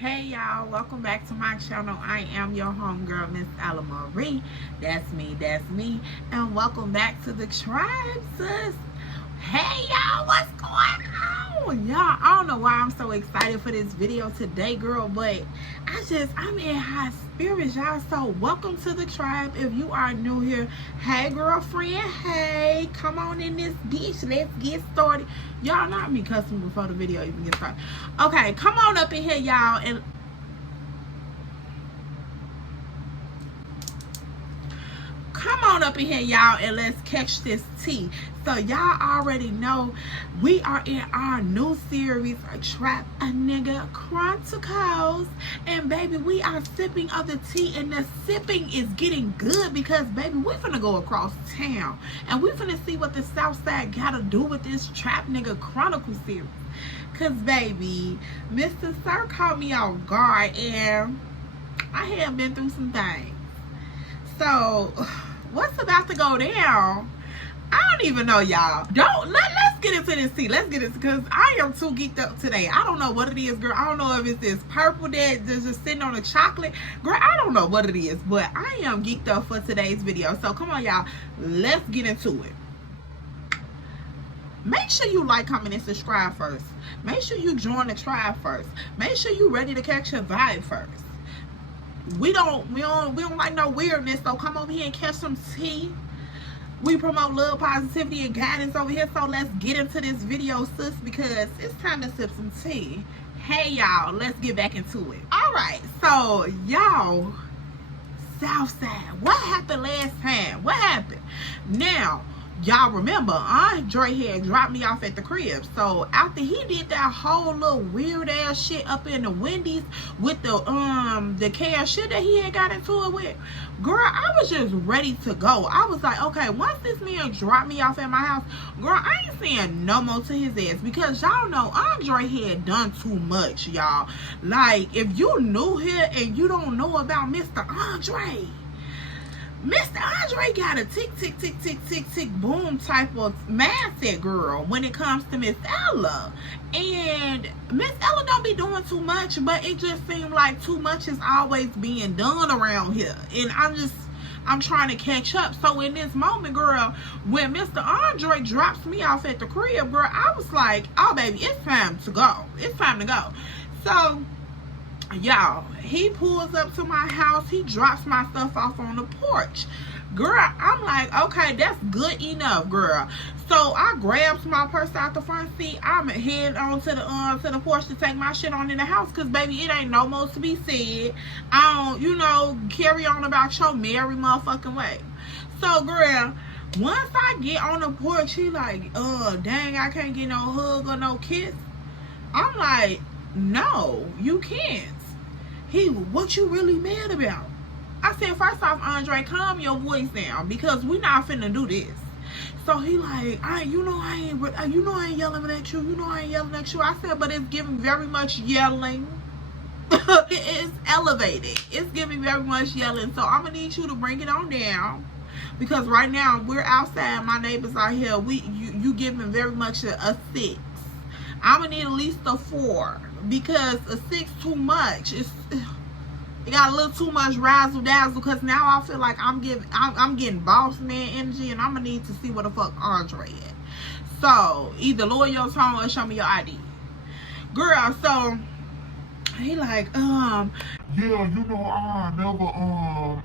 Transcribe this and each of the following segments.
Hey y'all, welcome back to my channel. I am your homegirl, Miss Ella Marie. That's me. And welcome back to the tribe, sis. Hey y'all, what's going on? Y'all, I don't know why I'm so excited for this video today, girl, but I'm in high spirits, y'all. So welcome to the tribe. If you are new here, hey girlfriend, hey, come on in this bitch. Let's get started. Y'all, not me cussing before the video even gets started. Okay, come on up in here, y'all, and come on up in here, y'all, and let's catch this tea. So y'all already know we are in our new series, Trap a Nigga Chronicles, and baby, we are sipping of the tea, and the sipping is getting good because baby, we finna go across town and we finna see what the Southside gotta do with this Trap Nigga Chronicle series. Cause baby, Mr. Sir caught me off guard and I have been through some things. So what's about to go down? I don't even know, y'all. Let's get into this tea. Let's get it, because I am too geeked up today. I don't know what it is, girl. I don't know if it's this purple that's just sitting on the chocolate. Girl, I don't know what it is, but I am geeked up for today's video. So come on, y'all. Let's get into it. Make sure you like, comment, and subscribe first. Make sure you join the tribe first. Make sure you ready to catch your vibe first. We don't like no weirdness, so come over here and catch some tea. We promote love, positivity, and guidance over here, so let's get into this video, sis, because it's time to sip some tea. Hey y'all, let's get back into it. Alright, so y'all, Southside, what happened last time? What happened? Now, y'all remember, Andre had dropped me off at the crib. So after he did that whole little weird ass shit up in the Wendy's with the cashier that he had got into it with, girl, I was just ready to go. I was like, okay, once this man dropped me off at my house, girl, I ain't saying no more to his ass, because y'all know Andre had done too much, y'all. Like, if you new here and you don't know about Mr. Andre, Mr. Andre got a tick boom type of mindset, girl, when it comes to Miss Ella. And Miss Ella don't be doing too much, but it just seems like too much is always being done around here. And I'm trying to catch up. So in this moment, girl, when Mr. Andre drops me off at the crib, girl, I was like, oh baby, it's time to go. It's time to go. So y'all, he pulls up to my house, he drops my stuff off on the porch. Girl, I'm like, okay, that's good enough, girl. So I grabs my purse out the front seat. I'm heading on to the porch to take my shit on in the house, because baby, it ain't no more to be said. I don't, carry on about your merry motherfucking way. So girl, once I get on the porch, he like, dang, I can't get no hug or no kiss. I'm like, no, you can't. He, what you really mad about? I said, first off, Andre, calm your voice down, because we not finna do this. So he like, I ain't yelling at you. I ain't yelling at you. I said, but it's giving very much yelling. It is elevated. It's giving very much yelling. So I'm gonna need you to bring it on down, because right now we're outside. My neighbors are here. You giving very much a 6. I'm gonna need at least a 4, because a 6 too much. It got a little too much razzle dazzle, because now I feel like I'm getting boss man energy, and I'm gonna need to see what the fuck Andre at. So either lower your tone or show me your ID, girl. So he like, yeah,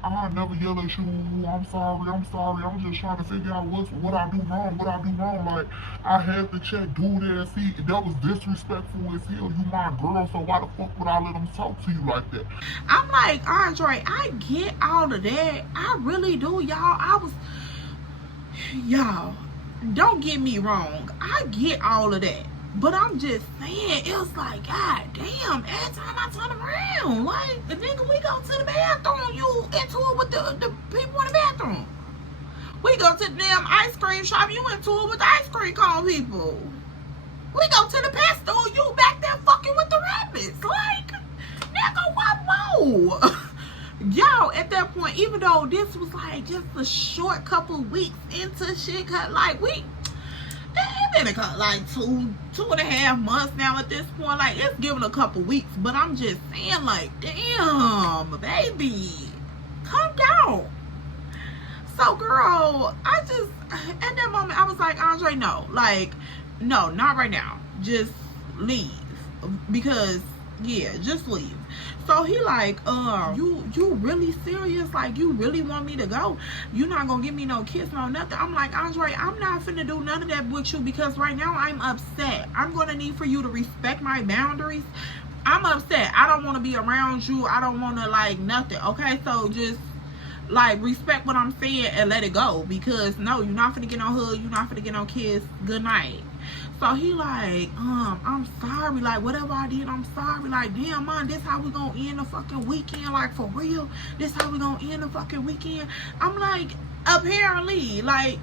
I never yell at you. I'm sorry. I'm just trying to figure out what I do wrong. Like, I had to check dude ass. See, that was disrespectful as hell. You my girl, so why the fuck would I let him talk to you like that? I'm like, Andre, I get all of that. I really do, y'all. Y'all, don't get me wrong. I get all of that. But I'm just saying, it's like, god damn, every time I turn around, like, the nigga, we go to the bathroom, you into it with the people in the bathroom. We go to the damn ice cream shop, you into it with the ice cream cone people. We go to the pet store, you back there fucking with the rabbits. Like, nigga, what more? Y'all, at that point, even though this was like just a short couple weeks into shit, like, it been like 2.5 months now at this point. Like, it's given a couple weeks, but I'm just saying, like, damn, baby, calm down. So, girl, I just, at that moment, I was like, Andre, no. Like, no, not right now. Just leave. Because, yeah, just leave. So he like, you really serious? Like, you really want me to go? You not gonna give me no kiss, no nothing? I'm like, Andre, I'm not finna do none of that with you, because right now I'm upset. I'm gonna need for you to respect my boundaries. I'm upset. I don't want to be around you. I don't want to, like, nothing. Okay, so just, like, respect what I'm saying and let it go. Because, no, you're not finna get no hug. You're not finna get no kiss. Good night. So he like, I'm sorry, like, whatever I did, I'm sorry. Like, damn, man, this how we gonna end the fucking weekend? Like, for real? This how we gonna end the fucking weekend? I'm like, apparently, like,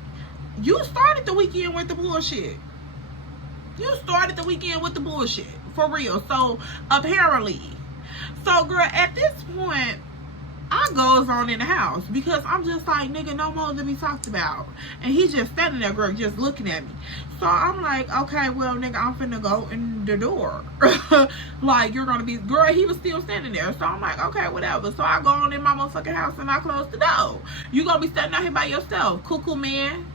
you started the weekend with the bullshit. You started the weekend with the bullshit, for real. So, apparently. So, girl, at this point, I goes on in the house, because I'm just like, nigga, no more to be talked about. And he's just standing there, girl, just looking at me. So I'm like, okay, well, nigga, I'm finna go in the door. Like, you're gonna be, girl, he was still standing there. So I'm like, okay, whatever. So I go on in my motherfucking house and I close the door. You gonna be standing out here by yourself, cuckoo man.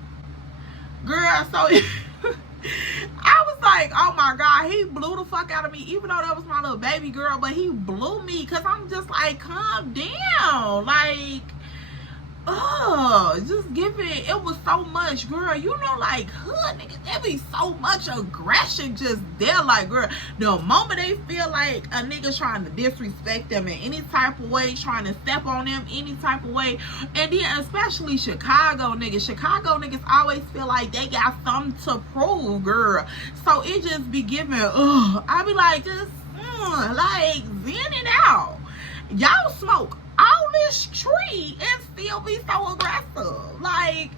Girl, so I was like, oh my God, he blew the fuck out of me, even though that was my little baby girl, but he blew me, because I'm just like, calm down. Like, just give it was so much, girl. You know, like, hood niggas, there be so much aggression just there. Like, girl, the moment they feel like a nigga trying to disrespect them in any type of way, trying to step on them any type of way, and then especially Chicago niggas always feel like they got something to prove, girl. So it just be giving, I be like, just like, zen it out. Y'all smoke all this tree and still be so aggressive. Like,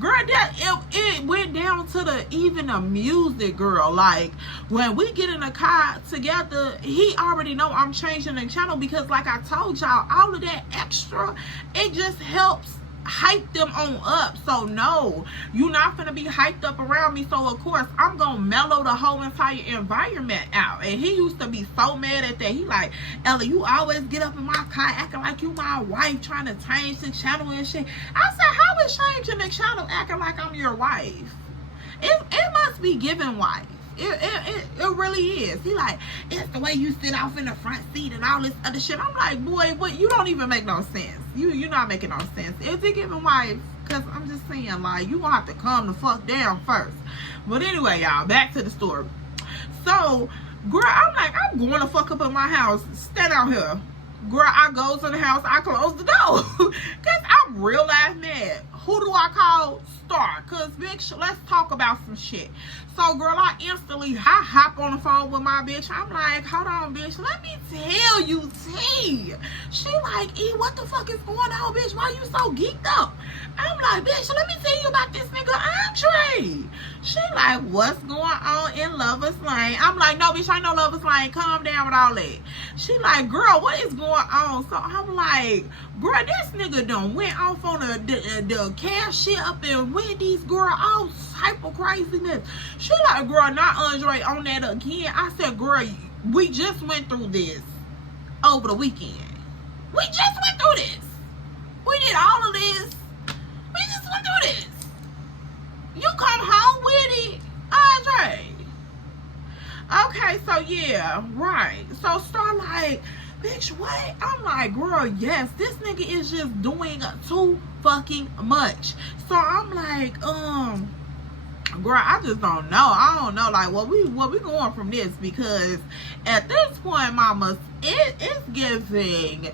girl, that it went down to the music, girl. Like, when we get in the car together, he already know I'm changing the channel, because like I told y'all, all of that extra, it just helps hype them on up. So no, you're not gonna be hyped up around me. So of course I'm gonna mellow the whole entire environment out. And he used to be so mad at that. He like, Ella, you always get up in my car acting like you my wife, trying to change the channel and shit. I said, how is changing the channel acting like I'm your wife? It must be giving wife. It really is. He like, it's the way you sit off in the front seat and all this other shit. I'm like, boy, what? You don't even make no sense. You're not making no sense. Is it giving wife? Because I'm just saying, like, you gonna have to calm the fuck down first. But anyway, y'all, back to the story. So, girl, I'm like, I'm going to fuck up in my house. Stand out here. Girl, I goes in the house, I close the door. Because I'm real life mad. Who do I call? Star. Because, bitch, let's talk about some shit. So, girl, I instantly hop on the phone with my bitch. I'm like, hold on, bitch. Let me tell you, T. She like, E, what the fuck is going on, bitch? Why you so geeked up? I'm like, bitch, let me tell you about this nigga Andre. She like, what's going on in Lover's Lane? I'm like, no, bitch, I know Lover's Lane. Calm down with all that. She like, girl, what is going on? So I'm like, girl, this nigga done went off on the cashier up in Wendy's, girl, all type of craziness. She like, girl, not Andre on that again. I said, girl, we just went through this over the weekend. We just went through this. We did all of this. We just went through this. You come home with it, Andre. Okay, so yeah, right. So Star like, bitch, what? I'm like, girl, yes, this nigga is just doing too fucking much. So I'm like, girl, I just don't know. I don't know, like, what we going from this, because at this point, mamas, it's giving,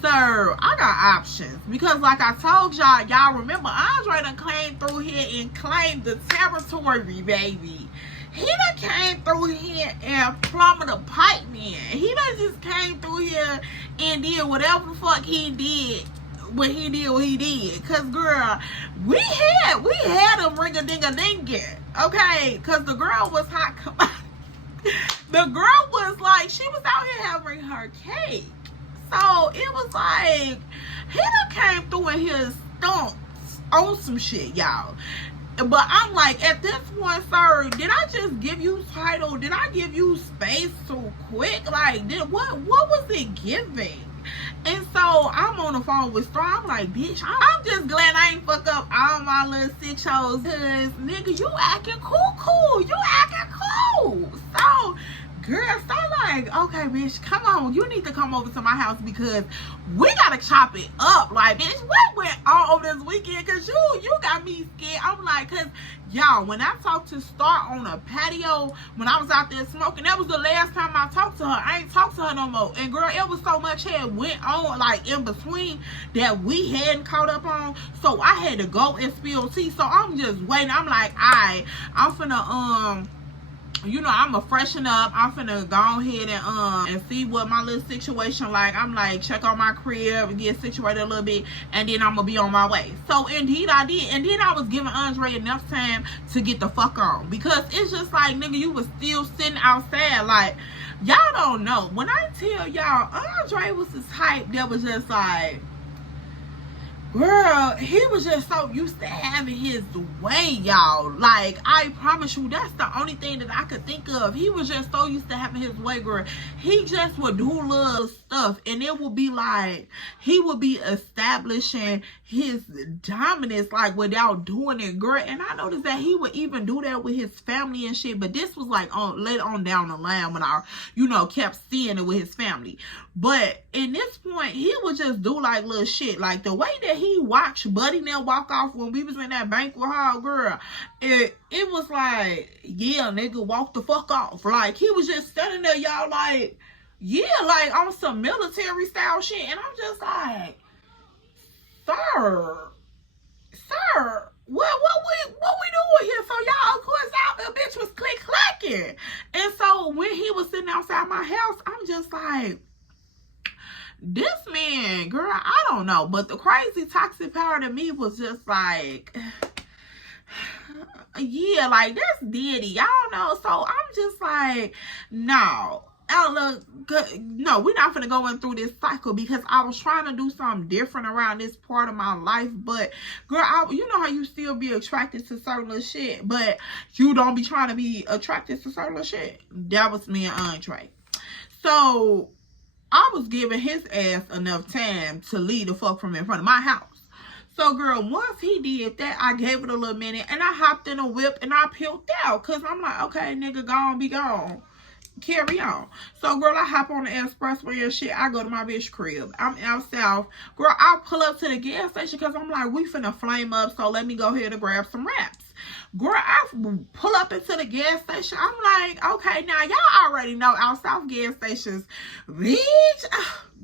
sir, I got options. Because like I told y'all remember Andre done came through here and claimed the territory, baby. He done came through here and plumbeted a pipe, man. He done just came through here and did whatever the fuck he did. What he did. Cause girl, we had him ring-a-ding-a-ding-it. Okay, cause the girl was hot. The girl was like, she was out here having her cake. So it was like, he done came through in his stunts on some shit, y'all. But I'm like, at this point, sir, did I just give you title? Did I give you space too quick? Like, what was it giving? And so I'm on the phone with Star. I'm like, bitch, I'm just glad I ain't fuck up all my little shit shows. Cause nigga, you acting cool. You acting cool. So girl, so like, okay, bitch, come on. You need to come over to my house because we gotta chop it up. Like, bitch, what went on over this weekend? Cause you got me scared. I'm like, cause y'all, when I talked to Star on a patio, when I was out there smoking, that was the last time I talked to her. I ain't talked to her no more. And girl, it was so much had went on, like, in between that we hadn't caught up on. So I had to go and spill tea. So I'm just waiting. I'm like, alright, I'm finna, you know, I'm gonna freshen up. I'm finna go ahead and see what my little situation like. I'm like, check on my crib and get situated a little bit, and then I'm gonna be on my way. So indeed I did. And then I was giving Andre enough time to get the fuck on, because it's just like, nigga, you was still sitting outside. Like, y'all don't know. When I tell y'all, Andre was this type that was just like, girl, he was just so used to having his way, y'all. Like, I promise you, that's the only thing that I could think of. He was just so used to having his way, girl. He just would do little stuff, and it would be like, he would be establishing his dominance, like, without doing it, girl. And I noticed that he would even do that with his family and shit, but this was like later on down the line when I, you know, kept seeing it with his family. But in this point, he would just do like little shit. Like the way that he watched Buddy now walk off when we was in that banquet hall, girl, it was like, yeah, nigga, walk the fuck off. Like, he was just standing there, y'all, like, yeah, like on some military style shit. And I'm just like, sir, what we doing here? So y'all, of course, the bitch was click-clacking. And so when he was sitting outside my house, I'm just like, this man, girl, I don't know. But the crazy toxic part of me was just like, yeah, like, that's Diddy. Y'all know. So I'm just like, no. No, we're not gonna go in through this cycle, because I was trying to do something different around this part of my life. But girl, you know how you still be attracted to certain shit, but you don't be trying to be attracted to certain shit. That was me and Andre. So I was giving his ass enough time to leave the fuck from in front of my house. So girl, once he did that, I gave it a little minute and I hopped in a whip and I peeled out, because I'm like, okay, nigga, gone, be gone. Carry on. So girl, I hop on the expressway and shit. I go to my bitch crib. I'm out south. Girl, I pull up to the gas station because I'm like, we finna flame up, so let me go ahead and grab some wraps. Girl, I pull up into the gas station. I'm like, okay, now y'all already know out south gas stations, bitch.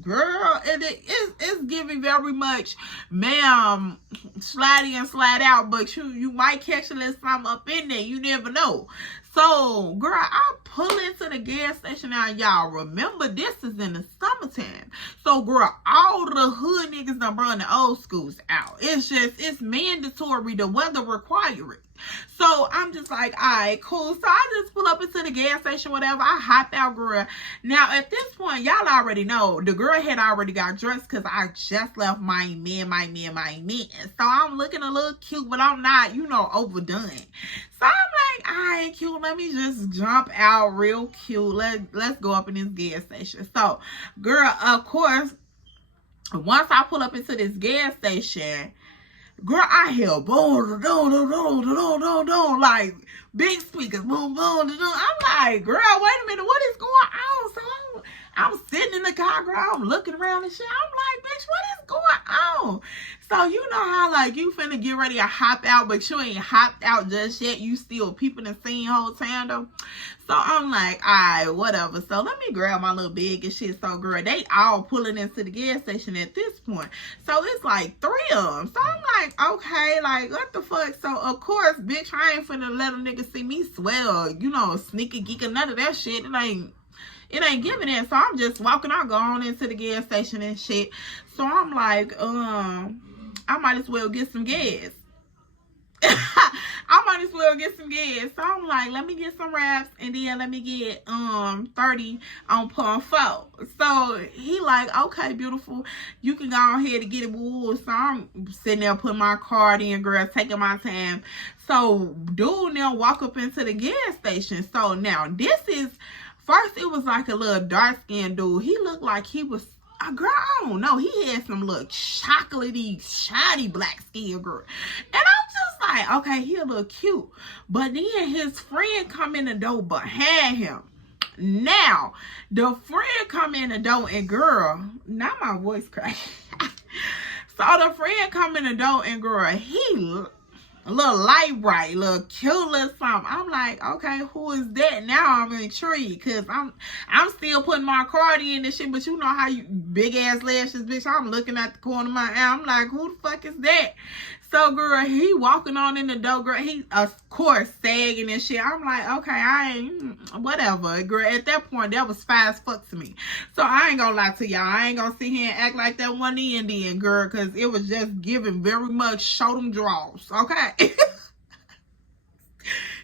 Girl, it's giving very much, ma'am, slide in, slide out, but you might catch a little something up in there. You never know. So, girl, I pull into the gas station. Now, y'all, remember, this is in the summertime. So, girl, all the hood niggas done run the old schools out. It's mandatory. The weather require it. So, I'm just like, all right, cool. So, I just pull up into the gas station, whatever. I hop out, girl. Now, at this point, y'all already know, the girl had already got dressed because I just left my man. So, I'm looking a little cute, but I'm not, you know, overdone. So, I'm like, all right, cute. Let me just jump out real cute. Let's go up in this gas station. So, girl, of course, once I pull up into this gas station, girl, I hear boom, like big speakers, boom, boom. I'm like, girl, wait a minute, what is going on? So I'm sitting in the car, girl, I'm looking around and shit. I'm like, bitch, what is going on? So you know how, like, you finna get ready to hop out, but you ain't hopped out just yet. You still peeping and seeing whole time though. So I'm like, all right, whatever. So let me grab my little bag and shit. So girl, they all pulling into the gas station at this point. So it's like 3 of them. So I'm like, okay, like, what the fuck? So of course, bitch, I ain't finna let a nigga see me sweat or, you know, sneaky geek or none of that shit. It ain't giving it. So I'm just walking out, going into the gas station and shit. So I'm like, I might as well get some gas. I might as well get some gas. So I'm like, let me get some wraps and then let me get 30 on pump 4. So he like, okay, beautiful, you can go ahead and get it, woo. So I'm sitting there putting my card in, girl, taking my time. So dude now walk up into the gas station. So now this is, first it was like a little dark skinned dude. He looked like he was, girl, I don't know. He had some little chocolatey, shiny black skin, girl. And I'm just like, okay, he a little cute. But then his friend come in the door behind him. Now, the friend come in the door and, girl, now my voice cracked. So the friend come in the door and, girl, he a little light bright, little cute little something. I'm like, okay, who is that? Now I'm intrigued because I'm still putting my card in and shit, but you know how you big ass lashes, bitch. I'm looking at the corner of my eye. I'm like, who the fuck is that? So, girl, he walking on in the door, girl. He, of course, sagging and shit. I'm like, okay, I ain't, whatever, girl. At that point, that was fine as fuck to me. So, I ain't gonna lie to y'all. I ain't gonna sit here and act like that one Indian, girl, because it was just giving very much show them draws, okay?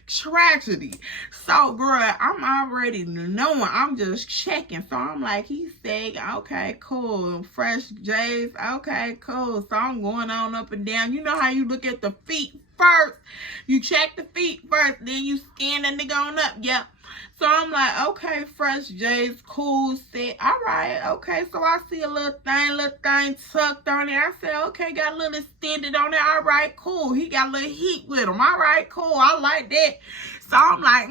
Tragedy. So, girl, I'm already knowing. I'm just checking. So, I'm like, he's saying, okay, cool. Fresh J's. Okay, cool. So, I'm going on up and down. You know how you look at the feet first? You check the feet first. Then you scan that nigga on up. Yep. So, I'm like, okay, Fresh J's, cool, set. All right, okay. So, I see a little thing tucked on there. I said, okay, got a little extended on there. All right, cool. He got a little heat with him. All right, cool. I like that. So, I'm like,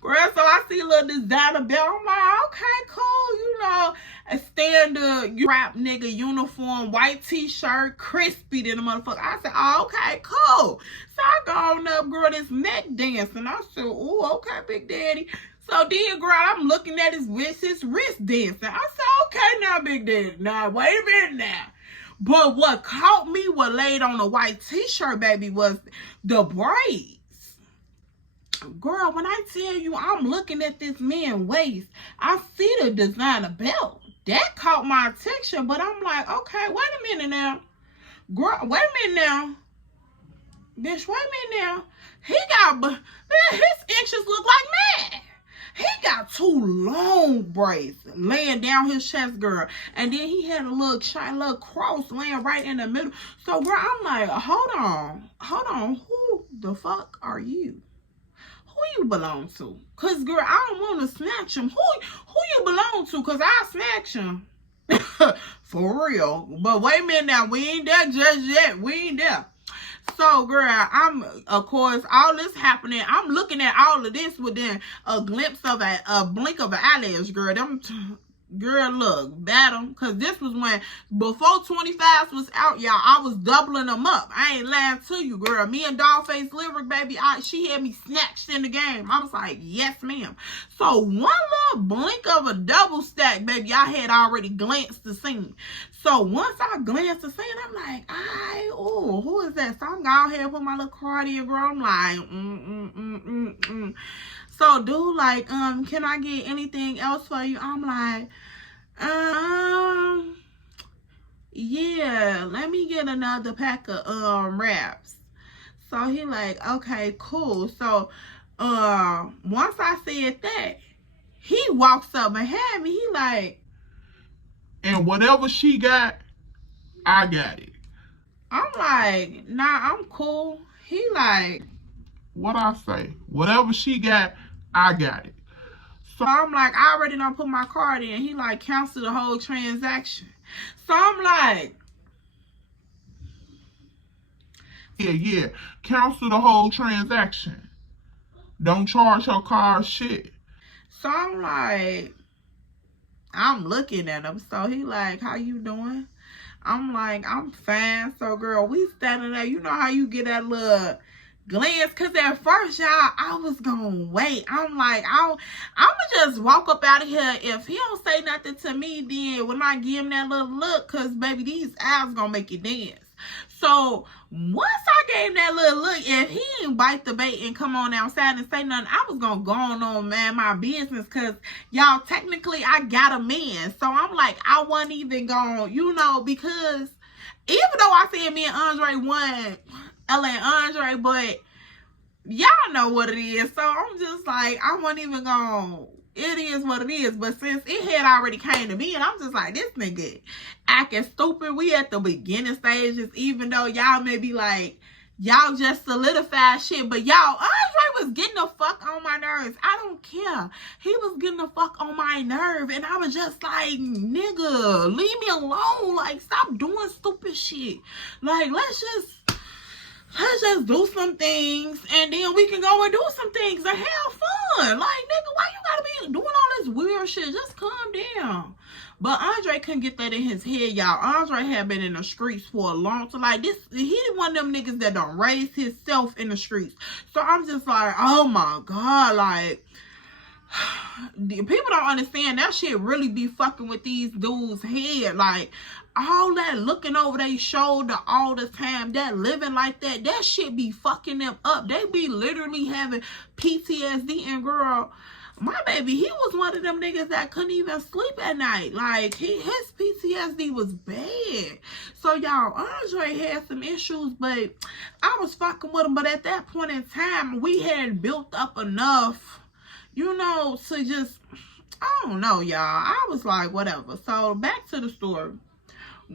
girl, so I see a little designer belt. I'm like, okay, cool. You know, a standard rap nigga uniform, white t-shirt, crispy than the motherfucker. I said, oh, okay, cool. So I go on up, girl, this neck dancing. I said, oh, okay, Big Daddy. So then, girl, I'm looking at his wrist dancing. I said, okay, now, Big Daddy. Now, wait a minute now. But what caught me, what laid on the white t-shirt, baby, was the braids. Girl, when I tell you I'm looking at this man's waist, I see the designer belt. That caught my attention, but I'm like, okay, wait a minute now. Girl, wait a minute now. Bitch, wait a minute now. He got, man, his inches look like mad. He got 2 long braids laying down his chest, girl. And then he had a little cross laying right in the middle. So, girl, I'm like, hold on. Who the fuck are you? Who you belong to? Cause, girl, I don't want to snatch him. Who you belong to? Cause I snatch him. For real. But wait a minute now. We ain't there just yet. We ain't there. So, girl, I'm, of course, all this happening. I'm looking at all of this within a glimpse of a blink of an eyelash, girl. Girl, look, battle. Because this was when, before 25 was out, y'all, I was doubling them up. I ain't lying to you, girl. Me and Dollface Lyric, baby, she had me snatched in the game. I was like, yes, ma'am. So, one little blink of a double stack, baby, I had already glanced the scene. So, once I glanced the scene, I'm like, oh, who is that? So, I'm going ahead and put my little card in, girl. I'm like, So, dude, like, can I get anything else for you? I'm like, yeah, let me get another pack of wraps. So, he like, okay, cool. So, once I said that, he walks up behind me. He like, and whatever she got, I got it. I'm like, nah, I'm cool. He like, what I say? Whatever she got, I got it. So I'm like, I already done put my card in. He like, cancel the whole transaction. So I'm like, yeah, cancel the whole transaction. Don't charge her card shit. So I'm like, I'm looking at him. So he like, how you doing? I'm like, I'm fine. So, girl, we standing there. You know how you get that little glance? Because at first, y'all, I was going to wait. I'm like, I'm going to just walk up out of here. If he don't say nothing to me, then when I give him that little look, because, baby, these eyes going to make you dance. So, once I gave him that little look, if he didn't bite the bait and come on outside and say nothing, I was going to go on, man, my business. Because, y'all, technically, I got a man. So, I'm like, I wasn't even going, you know, because even though I said me and Andre won, Ella and Andre, but y'all know what it is. So I'm just like, I wasn't even gonna, it is what it is. But since it had already came to me, and I'm just like, this nigga acting stupid. We at the beginning stages, even though y'all may be like, y'all just solidified shit. But y'all, Andre was getting the fuck on my nerves. I don't care. He was getting the fuck on my nerve. And I was just like, nigga, leave me alone. Like, stop doing stupid shit. Like, let's just do some things, and then we can go and do some things and have fun. Like, nigga, why you gotta be doing all this weird shit? Just calm down. But Andre couldn't get that in his head, y'all. Andre had been in the streets for a long time. Like, this, he one of them niggas that don't raise himself in the streets. So I'm just like, oh my God, like, people don't understand that shit really be fucking with these dudes' head. Like, all that looking over their shoulder all the time, that living like that, that shit be fucking them up. They be literally having PTSD. And girl, my baby, he was one of them niggas that couldn't even sleep at night. Like, his PTSD was bad. So y'all, Andre had some issues, but I was fucking with him. But at that point in time, we had built up enough, you know, to just, I don't know, y'all. I was like, whatever. So back to the story.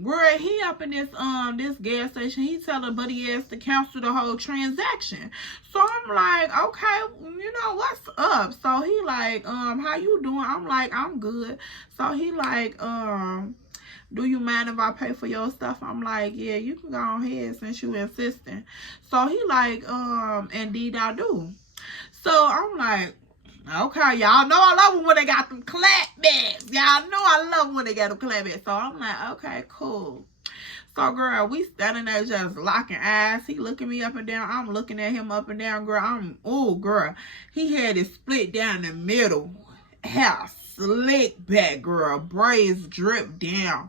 Girl, he up in this gas station. He telling buddy ass to cancel the whole transaction. So I'm like, okay, you know, what's up? So he like, how you doing? I'm like, I'm good. So he like, do you mind if I pay for your stuff? I'm like, yeah, you can go ahead since you insisting. So he like, indeed I do. So I'm like, okay, y'all know I love them when they got them clapbacks. Y'all know I love them when they got them clapbacks. So I'm like, okay, cool. So, girl, we standing there just locking eyes. He looking me up and down. I'm looking at him up and down, girl. Oh, girl. He had it split down the middle. Hair slick back, girl. Braids drip down.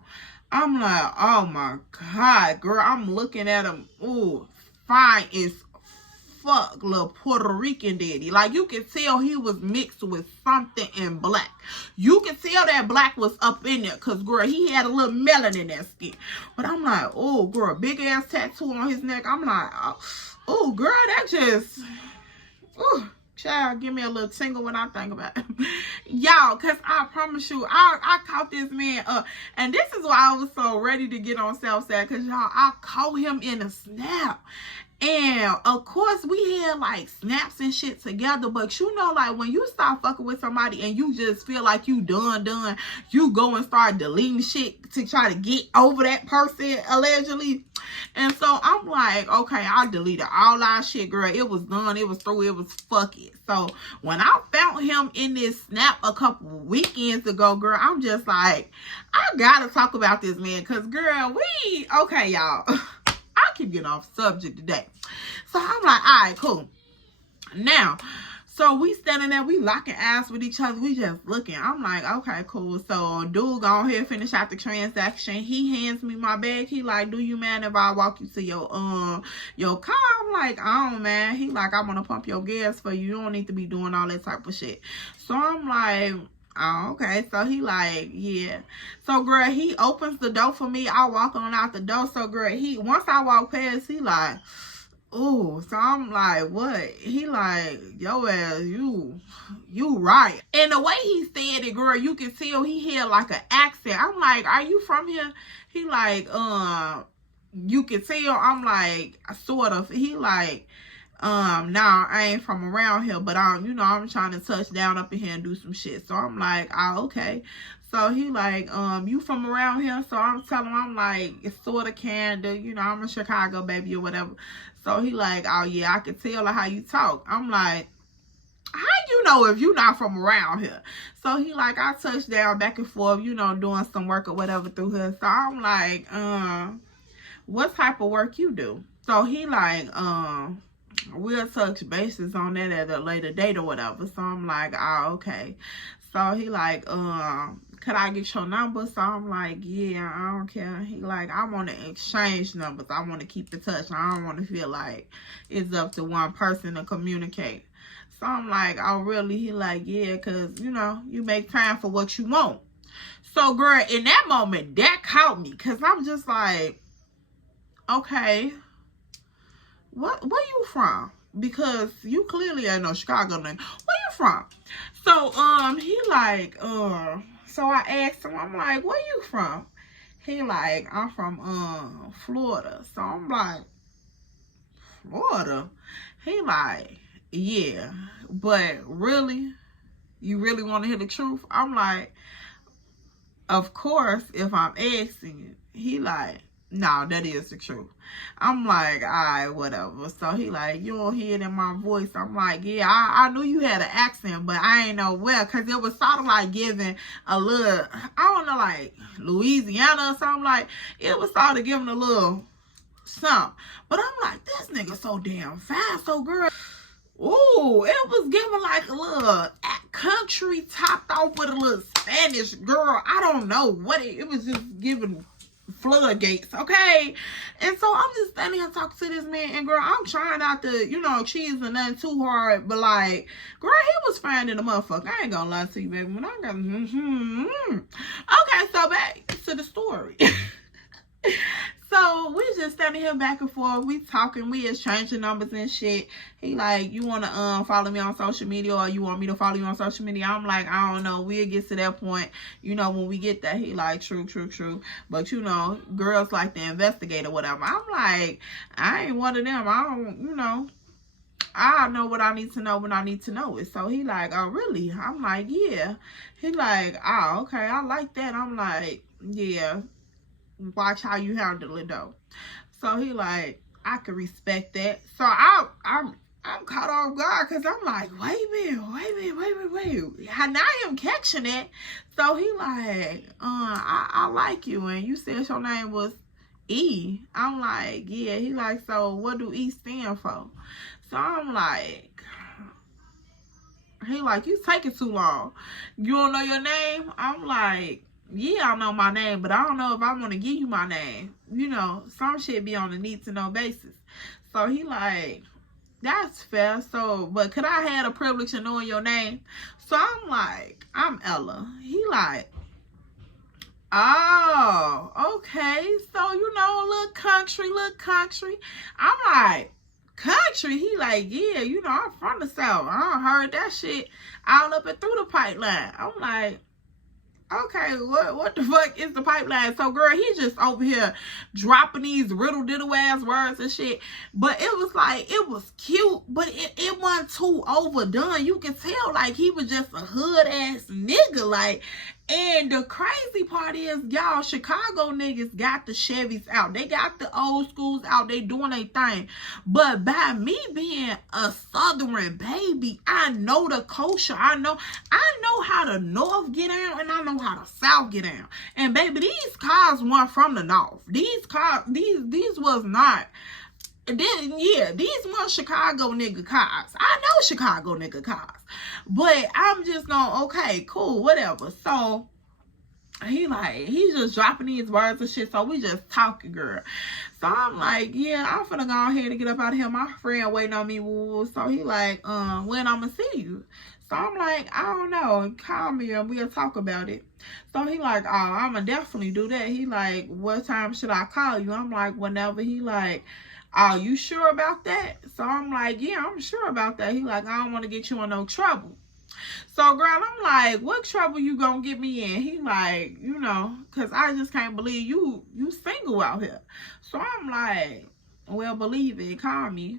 I'm like, oh, my God, girl. I'm looking at him. Ooh, fine as fuck, little Puerto Rican daddy. Like, you can tell he was mixed with something in black. You can tell that black was up in there, because, girl, he had a little melanin in that skin. But I'm like, oh, girl, big ass tattoo on his neck. I'm like, oh, girl, that just, oh, child, give me a little tingle when I think about it. Y'all, because I promise you, I caught this man up. And this is why I was so ready to get on Southside, because, y'all, I caught him in a snap. And, of course, we had, like, snaps and shit together. But, you know, like, when you start fucking with somebody and you just feel like you done, you go and start deleting shit to try to get over that person, allegedly. And so, I'm like, okay, I deleted all our shit, girl. It was done. It was through. It was fuck it. So, when I found him in this snap a couple weekends ago, girl, I'm just like, I gotta talk about this, man. Because, girl, okay, y'all. I keep getting off subject today. So I'm like, all right, cool. Now, so we standing there, we locking eyes with each other. We just looking. I'm like, okay, cool. So dude go ahead, finish out the transaction. He hands me my bag. He like, do you mind if I walk you to your car? I'm like, I don't, man. He like, I want to pump your gas for you. You don't need to be doing all that type of shit. So I'm like, oh, okay. So he like, yeah. So, girl, he opens the door for me. I walk on out the door. So, girl, once I walk past, he like, ooh. So I'm like, what? He like, yo ass, you right. And the way he said it, girl, you can tell he had like an accent. I'm like, are you from here? He like, you can tell. I'm like, sort of. He like, nah, I ain't from around here, but you know, I'm trying to touch down up in here and do some shit. So I'm like, oh, okay. So he like, you from around here? So I'm telling him, I'm like, it's sort of Canada, you know, I'm in Chicago, baby, or whatever. So he like, oh yeah, I can tell how you talk. I'm like, how you know if you not from around here? So he like, I touch down back and forth, you know, doing some work or whatever through here. So I'm like, what type of work you do? So he like, we'll touch bases on that at a later date or whatever. So I'm like, oh, okay. So he like, could I get your number? So I'm like, yeah, I don't care. He like, I want to exchange numbers. I want to keep in touch. I don't want to feel like it's up to one person to communicate. So I'm like, oh, really? He like, yeah, because, you know, you make time for what you want. So, girl, in that moment, that caught me. Because I'm just like, okay, where you from? Because you clearly ain't no Chicago nigga. Where you from? So, he like, so I asked him, I'm like, where you from? He like, I'm from, Florida. So I'm like, Florida? He like, yeah, but really? You really want to hear the truth? I'm like, of course, if I'm asking you. He like, no, that is the truth. I'm like, alright, whatever. So he like, you don't hear it in my voice. I'm like, yeah, I knew you had an accent, but I ain't know where, because it was sort of like giving a little, I don't know, like Louisiana or something. Like, it was sort of giving a little something. But I'm like, this nigga so damn fast. So girl, ooh, it was giving like a little country topped off with a little Spanish. Girl, I don't know what it was, just giving floodgates, okay? And so I'm just standing here talking to this man, and girl, I'm trying not to, you know, cheese or nothing too hard, but like, girl, he was fine in the motherfucker. I ain't gonna lie to you, baby. When I got okay, so back to the story. So we just standing here back and forth. We talking. We exchanging numbers and shit. He like, you want to follow me on social media, or you want me to follow you on social media? I'm like, I don't know. We'll get to that point, you know, when we get there. He like, true. But, you know, girls like to investigate or whatever. I'm like, I ain't one of them. I don't, you know, I know what I need to know when I need to know it. So he like, oh, really? I'm like, yeah. He like, oh, okay. I like that. I'm like, yeah. Watch how you handle it though. So he like, I could respect that. So I'm caught off guard, because I'm like, wait a minute. Now I am catching it. So he like, I like you, and you said your name was E. I'm like, yeah. He like, so what do E stand for? So I'm like, he like, you taking too long. You don't know your name? I'm like, yeah, I know my name, but I don't know if I want to give you my name. You know, some shit be on a need-to-know basis. So he like, that's fair. So, but could I have the privilege of knowing your name? So I'm like, I'm Ella. He like, oh, okay. So, you know, little country. I'm like, country? He like, yeah, you know, I'm from the South. I heard that shit all up and through the pipeline. I'm like, okay, what the fuck is the pipeline? So, girl, he just over here dropping these riddle-diddle ass words and shit. But it was like, it was cute, but it wasn't too overdone. You can tell, like, he was just a hood-ass nigga, like. And the crazy part is, y'all, Chicago niggas got the Chevys out. They got the old schools out. They doing their thing. But by me being a Southern baby, I know the culture. I know how the North get down, and I know how the South get down. And baby, these cars weren't from the North. These cars, these was not. These weren't Chicago nigga cars. I know Chicago nigga cars. But I'm just going, okay, cool, whatever. So, he just dropping these words and shit. So, we just talking, girl. So, I'm like, yeah, I'm finna go ahead and get up out of here. My friend waiting on me. So, he like, when I'm gonna see you? So, I'm like, I don't know. Call me and we'll talk about it. So, he like, oh, I'm gonna definitely do that. He like, what time should I call you? I'm like, whenever. He like, are you sure about that? So I'm like, yeah, I'm sure about that. He like, I don't want to get you in no trouble. So, girl, I'm like, what trouble you gonna get me in? He like, you know, because I just can't believe you single out here. So I'm like, well, believe it, call me.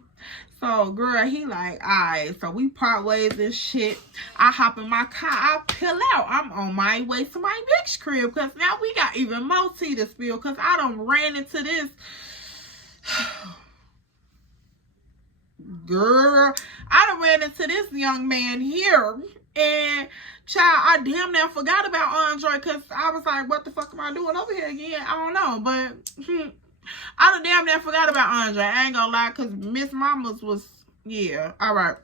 So, girl, he like, all right. So we part ways and shit. I hop in my car. I peel out. I'm on my way to my bitch crib, because now we got even more tea to spill, because I done ran into this. Girl, I done ran into this young man here, and child, I damn near forgot about Andre, because I was like, what the fuck am I doing over here again? I don't know, but I done damn near forgot about Andre. I ain't gonna lie, because Miss Mama's was, yeah, all right,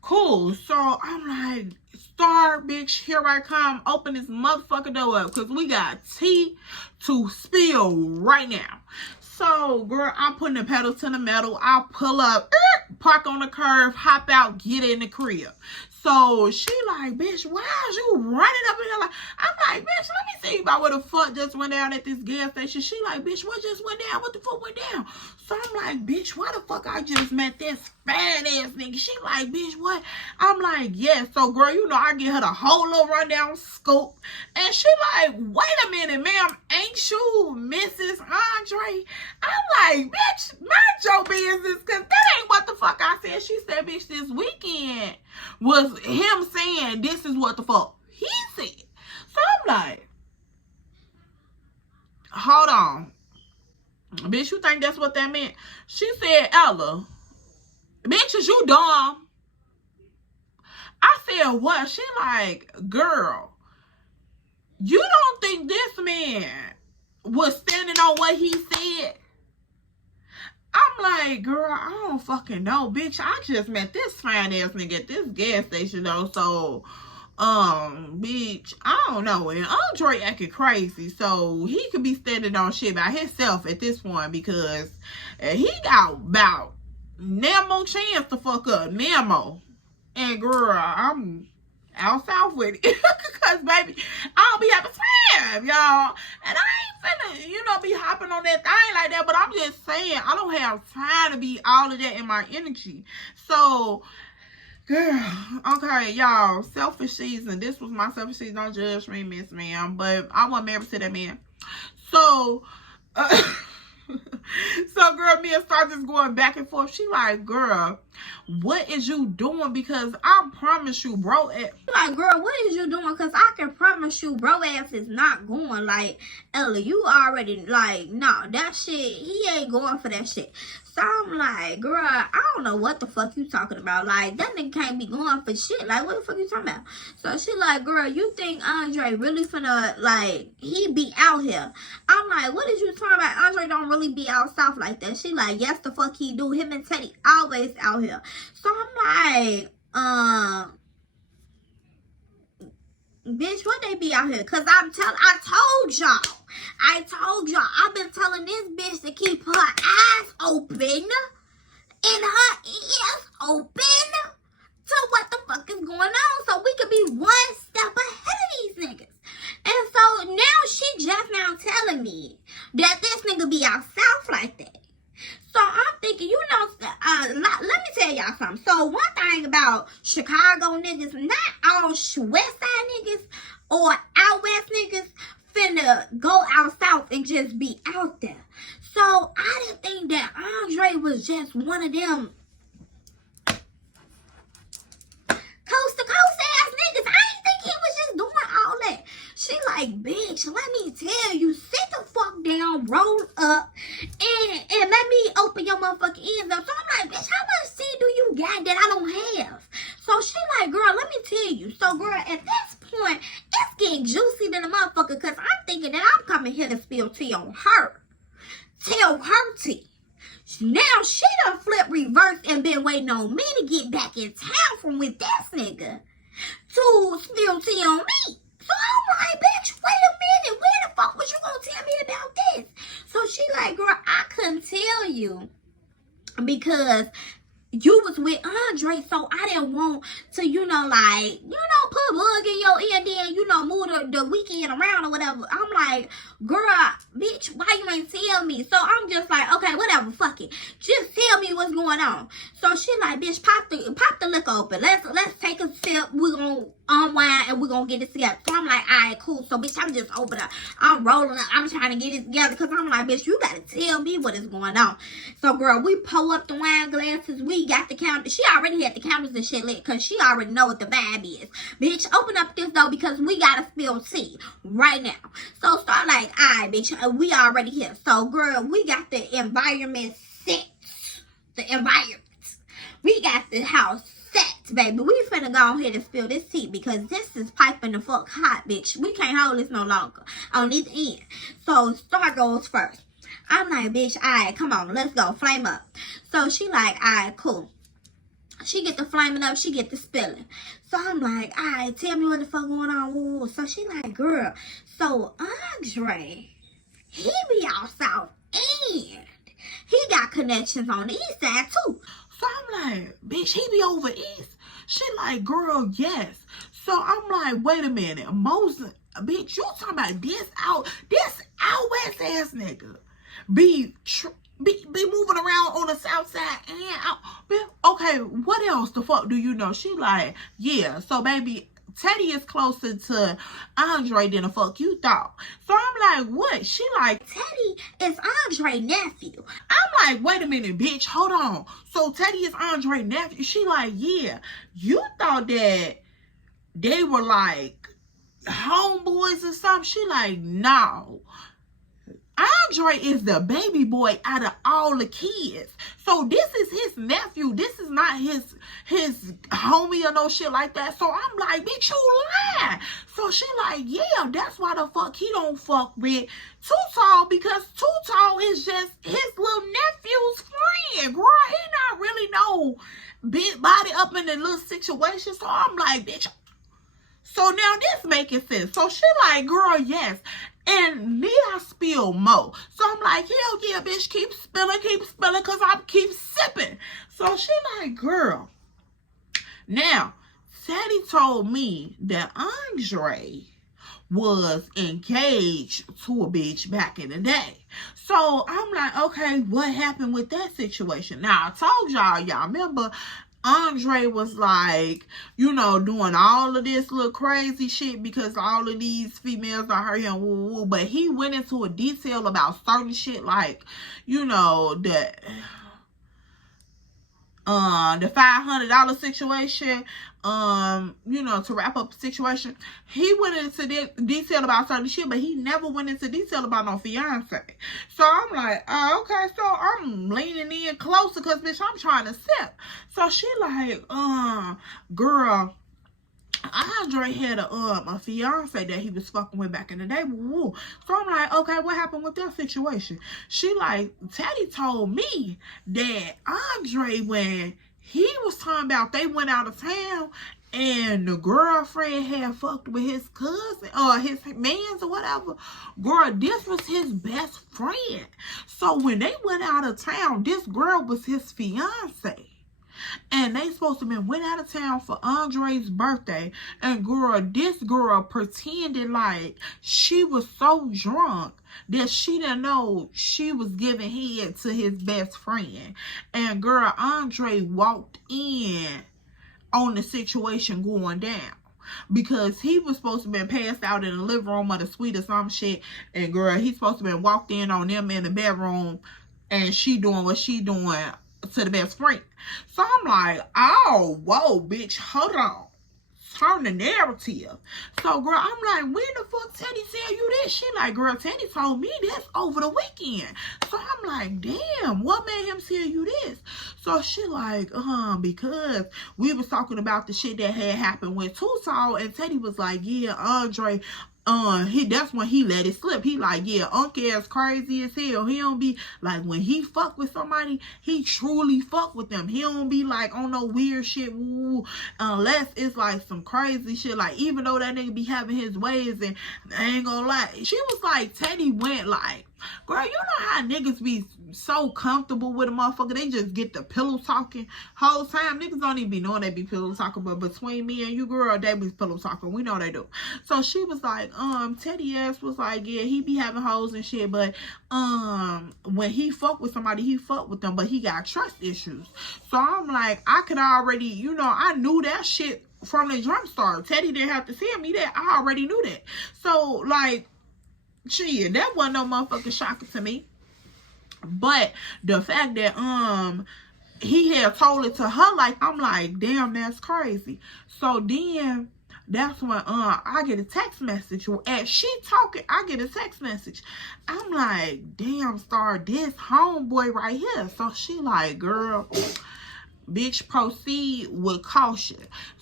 cool. So I'm like, star, bitch, here I come. Open this motherfucking door up, because we got tea to spill right now. So, girl, I'm putting the pedal to the metal. I pull up, park on the curb, hop out, get in the crib. So, she like, bitch, why is you running up in there? Like, I'm like, bitch, let me see about what the fuck just went down at this gas station. She like, bitch, what just went down? What the fuck went down? So I'm like, bitch, why the fuck I just met this fat ass nigga? She like, bitch, what? I'm like, yeah. So, girl, you know, I get her the whole little rundown scoop. And she like, wait a minute, ma'am. Ain't you Mrs. Andre? I'm like, bitch, mind your business, because that ain't what the fuck I said. She said, bitch, this weekend was him saying this is what the fuck he said. So I'm like, hold on. Bitch, you think that's what that meant? She said, Ella, bitch, is you dumb? I said, what? She like, girl, you don't think this man was standing on what he said? I'm like, girl, I don't fucking know, bitch. I just met this fine ass nigga at this gas station, though, so... bitch, I don't know. And Andre acting crazy, so he could be standing on shit by himself at this point, because he got about Nemo chance to fuck up Nemo. And girl, I'm out south with it, because baby, I don't be having time, y'all, and I ain't finna, you know, be hopping on that thing like that. But I'm just saying, I don't have time to be all of that in my energy. So girl, okay, y'all, selfish season. This was my selfish season. Don't judge me, Miss Ma'am, but I wasn't married to that man. So, so girl, me and Star just going back and forth. She like, girl, what is you doing? Because I promise you, bro. Like, girl, what is you doing? Because I can promise you, bro ass is not going. Like, Ella, you already, like, no, that shit, he ain't going for that shit. So I'm like, girl, I don't know what the fuck you talking about. Like, that nigga can't be going for shit. Like, what the fuck you talking about? So she like, girl, you think Andre really finna, like, he be out here? I'm like, what is you talking about? Andre don't really be out south like that. She like, yes, the fuck he do. Him and Teddy always out here. So I'm like, bitch, what they be out here? Cause I told y'all, I've been telling this bitch to keep her eyes open and her ears open to what the fuck is going on, so we could be one step ahead of these niggas. And so now she just now telling me that this nigga be out south like that. So I'm thinking, you know, let me tell y'all something. So one thing about Chicago niggas, not all west side niggas or out west niggas finna go out south and just be out there. So I didn't think that Andre was just one of them coast to coast ass niggas. I didn't think he was just doing all that. She like, bitch, let me tell you, sit the fuck down, roll up, and let me open your motherfucking ears up. So I'm like, bitch, how much seed do you got that I don't have? So she like, girl, let me tell you. So girl, at this point, it's getting juicy than a motherfucker, because I'm thinking that I'm coming here to spill tea on her. Tell her tea. Now she done flip reverse and been waiting on me to get back in town from with this nigga to spill tea on me. So I'm like, bitch, wait a minute. Where the fuck was you gonna tell me about this? So she like, girl, I couldn't tell you because you was with Andre, so I didn't want to, you know, like, you know, put bug in your ear, then, you know, move the weekend around or whatever. I'm like, girl, bitch, why you ain't tell me? So I'm just like, okay, whatever, fuck it. Just tell me what's going on. So she like, bitch, pop the liquor open. Let's take a sip. We're gonna unwind and we're gonna get it together. So I'm like, all right, cool. So bitch, I'm just open up. I'm rolling up. I'm trying to get it together because I'm like, bitch, you gotta tell me what is going on. So girl, we pull up the wine glasses. We got the counter. She already had the counters and shit lit because she already know what the vibe is. Bitch, open up this though because we gotta spill tea right now. So start like, all right, bitch, we already here. So girl, we got the environment set. The environment. We got the house set, baby. We finna go ahead and spill this tea because this is piping the fuck hot, bitch. We can't hold this no longer on either end. So Star goes first. I'm like, bitch, all right, come on, let's go, flame up. So she like, all right, cool. She get the flaming up, she get the spilling. So I'm like, all right, tell me what the fuck going on. Ooh. So she like, girl, so Andre, he be out south and he got connections on the east side too. So I'm like, bitch, he be over east. She like, girl, yes. So I'm like, wait a minute, Moses, bitch, you talking about this out west ass nigga be be moving around on the south side and out. Okay, what else the fuck do you know? She like, yeah, so baby, Teddy is closer to Andre than the fuck you thought. So I'm like, what? She like, Teddy is Andre's nephew. I'm like, wait a minute, bitch, hold on. So Teddy is Andre's nephew? She like, yeah. You thought that they were like homeboys or something? She like, no. Andre is the baby boy out of all the kids. So this is his nephew. This is not his homie or no shit like that. So I'm like, bitch, you lying. So she like, yeah, that's why the fuck he don't fuck with Too Tall, because Too Tall is just his little nephew's friend. Girl, he not really no big body up in the little situation. So I'm like, bitch. So now this making sense. So she like, girl, yes. And need I spill more? So I'm like, hell yeah, bitch, keep spilling, because I keep sipping. So she like, girl. Now, Teddy told me that Andre was engaged to a bitch back in the day. So I'm like, okay, what happened with that situation? Now, I told y'all remember Andre was like, you know, doing all of this little crazy shit because all of these females are hurt him, woo, woo, but he went into a detail about certain shit, like, you know, the $500 situation, you know, to wrap up the situation. He went into detail about certain shit, but he never went into detail about no fiance. So I'm like, oh, okay, so I'm leaning in closer because, bitch, I'm trying to sip. So she like, girl, Andre had a fiance that he was fucking with back in the day. Woo. So I'm like, okay, what happened with that situation? She like, Teddy told me that Andre, when he was talking about they went out of town and the girlfriend had fucked with his cousin or his mans or whatever. Girl, this was his best friend. So when they went out of town, this girl was his fiance. And they supposed to have went out of town for Andre's birthday. And girl, this girl pretended like she was so drunk that she didn't know she was giving head to his best friend. And girl, Andre walked in on the situation going down. Because he was supposed to have been passed out in the living room of the suite or some shit. And girl, he's supposed to have walked in on them in the bedroom. And she doing what she doing to the best friend. So I'm like, oh, whoa, bitch, hold on. Turn the narrative. So, girl, I'm like, when the fuck Teddy tell you this? She like, girl, Teddy told me this over the weekend. So I'm like, damn, what made him tell you this? So she like, because we was talking about the shit that had happened with Too Tall, and Teddy was like, yeah, Andre, that's when he let it slip. He like, yeah, Uncle is crazy as hell. He don't be like, when he fuck with somebody, he truly fuck with them. He don't be like on no weird shit, woo, unless it's like some crazy shit. Like, even though that nigga be having his ways, and I ain't gonna lie, she was like, Teddy went like, girl, you know how niggas be so comfortable with a motherfucker, they just get the pillow talking whole time. Niggas don't even be knowing they be pillow talking, but between me and you, girl, they be pillow talking. We know they do. So she was like, Teddy ass was like, yeah, he be having hoes and shit, but when he fuck with somebody, he fuck with them, but he got trust issues. So I'm like, I could already, you know, I knew that shit from the jump start. Teddy didn't have to tell me that. I already knew that. So like, shit, that wasn't no motherfucking shocker to me. But the fact that he had told it to her, like, I'm like, damn, that's crazy. So then that's when I get a text message. As she talking, I get a text message. I'm like, damn, Star, this homeboy right here. So she like, girl, bitch, proceed with caution.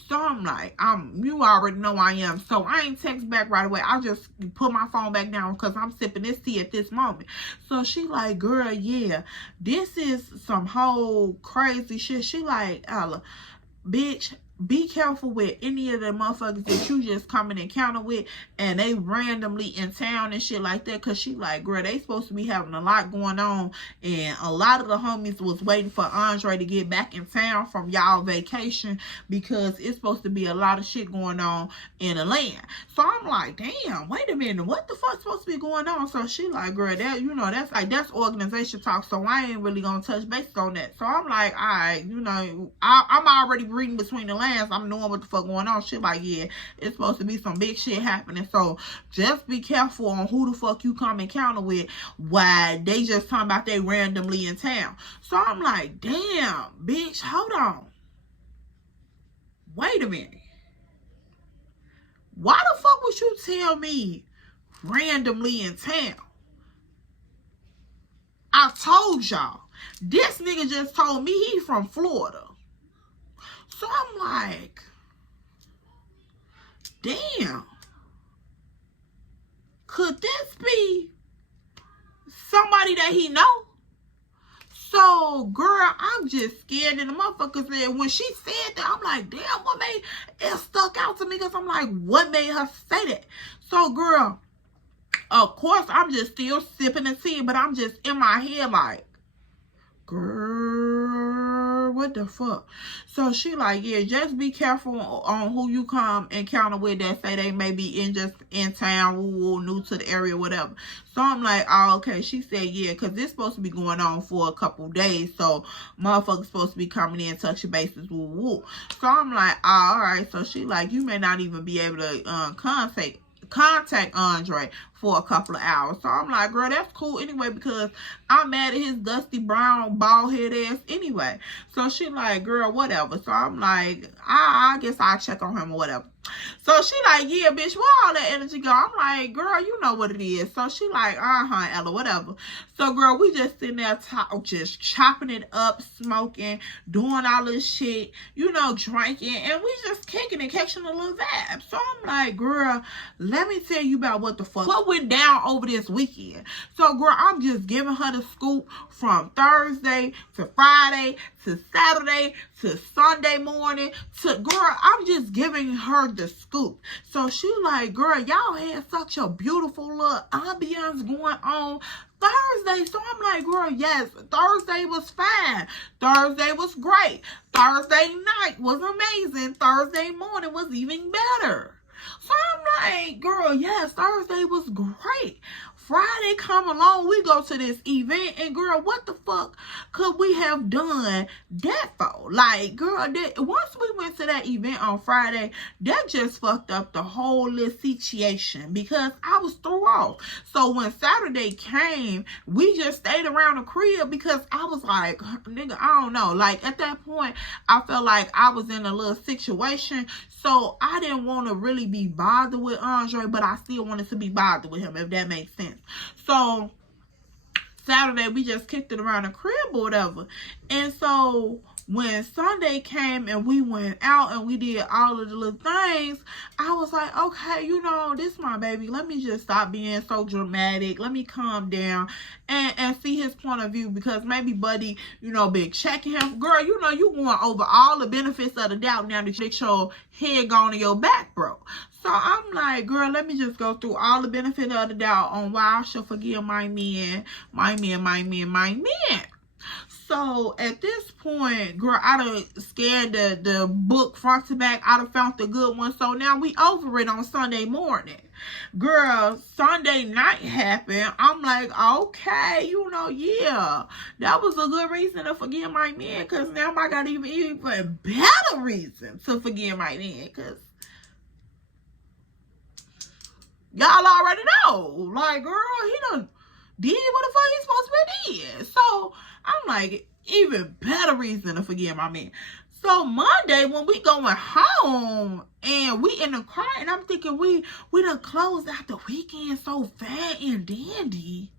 So I'm like, you already know I am. So I ain't text back right away. I just put my phone back down because I'm sipping this tea at this moment. So she like, girl, yeah, this is some whole crazy shit. She like, Ella, bitch, be careful with any of the motherfuckers that you just come and encounter with and they randomly in town and shit like that. Because she like, girl, they supposed to be having a lot going on. And a lot of the homies was waiting for Andre to get back in town from y'all vacation because it's supposed to be a lot of shit going on in the land. So I'm like, damn, wait a minute. What the fuck's supposed to be going on? So she like, girl, that, you know, that's organization talk. So I ain't really gonna touch base on that. So I'm like, all right, you know, I'm already reading between the lines. I'm knowing what the fuck going on. Shit like, yeah, it's supposed to be some big shit happening. So just be careful on who the fuck you come encounter with. Why they just talking about they randomly in town. So I'm like, damn, bitch, hold on. Wait a minute. Why the fuck would you tell me randomly in town? I told y'all. This nigga just told me he from Florida. So I'm like, damn. Could this be somebody that he know? So, girl, I'm just scared. And the motherfucker said, when she said that, I'm like, damn, what made it stuck out to me? Because I'm like, what made her say that? So, girl, of course, I'm just still sipping the tea, but I'm just in my head like, girl, what the fuck? So she like, yeah, just be careful on who you come encounter with that say they may be in town, or new to the area, whatever. So I'm like, oh, okay. She said, yeah, because this supposed to be going on for a couple days. So motherfuckers supposed to be coming in, touching bases, woo woo. So I'm like, oh, all right. So she like, you may not even be able to contact Andre for a couple of hours. So I'm like, girl, that's cool anyway, because I'm mad at his dusty brown bald head ass anyway. So she like, girl, whatever. So I'm like, I guess I'll check on him or whatever. So she like, yeah, bitch, where all that energy go? I'm like, girl, you know what it is. So she like, Ella, whatever. So, girl, we just sitting there just chopping it up, smoking, doing all this shit, you know, drinking, and we just kicking and catching a little vibe. So I'm like, girl, let me tell you about what went down over this weekend. So, girl, I'm just giving her the scoop from Thursday to Friday to Saturday to Sunday morning to, girl, I'm just giving her the scoop. So she like, girl, y'all had such a beautiful little ambiance going on Thursday. So I'm like, girl, yes, Thursday was fine. Thursday was great. Thursday night was amazing. Thursday morning was even better. So I'm like, girl, yes, Thursday was great. Friday come along, we go to this event, and girl, what the fuck could we have done that for? Like, girl, once we went to that event on Friday, that just fucked up the whole little situation because I was through off. So when Saturday came, we just stayed around the crib because I was like, nigga, I don't know. Like, at that point, I felt like I was in a little situation, so I didn't want to really be bothered with Andre, but I still wanted to be bothered with him, if that makes sense. So Saturday we just kicked it around the crib or whatever. And so when Sunday came and we went out and we did all of the little things, I was like, okay, you know, this my baby. Let me just stop being so dramatic. Let me calm down and see his point of view, because maybe Buddy, you know, been checking him. Girl, you know, you going over all the benefits of the doubt now that your head gone to your back, bro. So I'm like, girl, let me just go through all the benefit of the doubt on why I should forgive my man. So at this point, girl, I done scanned the book front to back. I done found the good one. So now we over it on Sunday morning. Girl, Sunday night happened. I'm like, okay, you know, yeah, that was a good reason to forgive my man, because now I got even better reason to forgive my man, because y'all already know. Like, girl, he done did what the fuck he's supposed to be did. So I'm like, even better reason to forgive my man. So Monday, when we going home and we in the car, and I'm thinking we done closed out the weekend so fat and dandy.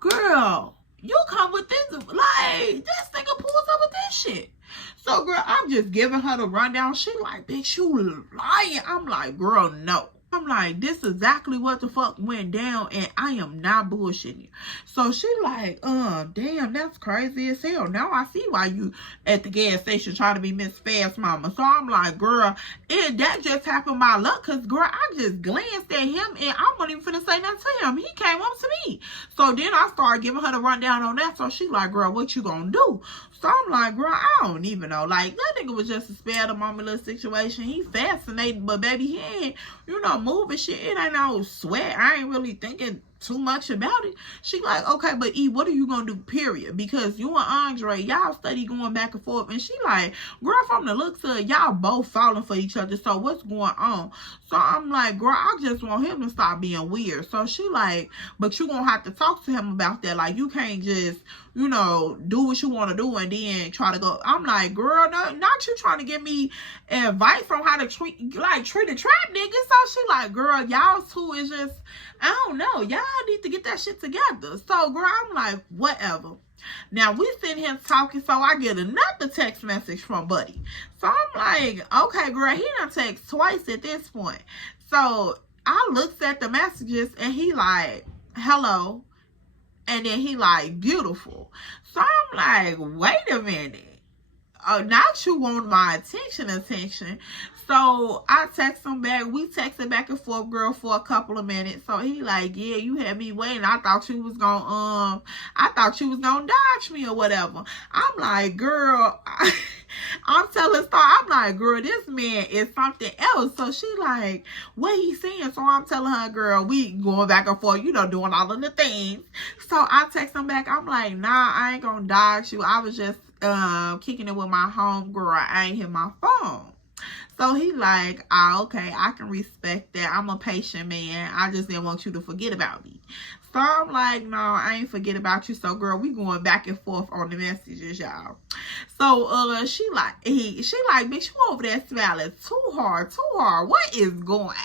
Girl, you come with this, like, this nigga pulls up with this shit. So, girl, I'm just giving her the rundown. She like, bitch, you lying. I'm like, girl, no. I'm like, this is exactly what the fuck went down, and I am not bullshitting you. So she like, damn, that's crazy as hell. Now I see why you at the gas station trying to be Miss Fast Mama. So I'm like, girl, that just happened by luck, cause girl, I just glanced at him, and I wasn't even finna say nothing to him. He came up to me. So then I started giving her the rundown on that. So she like, girl, what you gonna do? So I'm like, girl, I don't even know. Like, that nigga was just a spare the moment little situation. He fascinated, but baby, he ain't, moving shit. It ain't no sweat. I ain't really thinking too much about it. She like, okay, but E, what are you gonna do, period? Because you and Andre, y'all steady going back and forth. And she like, girl, from the looks of it, y'all both falling for each other. So what's going on? So I'm like, girl, I just want him to stop being weird. So she like, but you gonna have to talk to him about that. Like, you can't just, do what you want to do and then try to go. I'm like, girl, no, not you trying to give me advice on how to treat a trap nigga. So she like, girl, y'all two is just, I don't know. Y'all need to get that shit together. So, girl, I'm like, whatever. Now, we sitting here talking, so I get another text message from Buddy. So, I'm like, okay, girl, he done text twice at this point. So, I looked at the messages, and he like, hello. And then he like, beautiful. So, I'm like, wait a minute. Not you want my attention. So I text him back. We texted back and forth, girl, for a couple of minutes. So he like, yeah, you had me waiting. I thought you was gonna dodge me or whatever. I'm like, girl, I'm telling Star, I'm like, girl, this man is something else. So she like, what he saying? So I'm telling her, girl, we going back and forth, doing all of the things. So I text him back. I'm like, nah, I ain't gonna dodge you. I was just kicking it with my home girl. I ain't hit my phone. So he like, okay, I can respect that. I'm a patient man. I just didn't want you to forget about me. So I'm like, no, I ain't forget about you. So girl, we going back and forth on the messages, y'all. So she like, bitch, you over there smiling too hard. What is going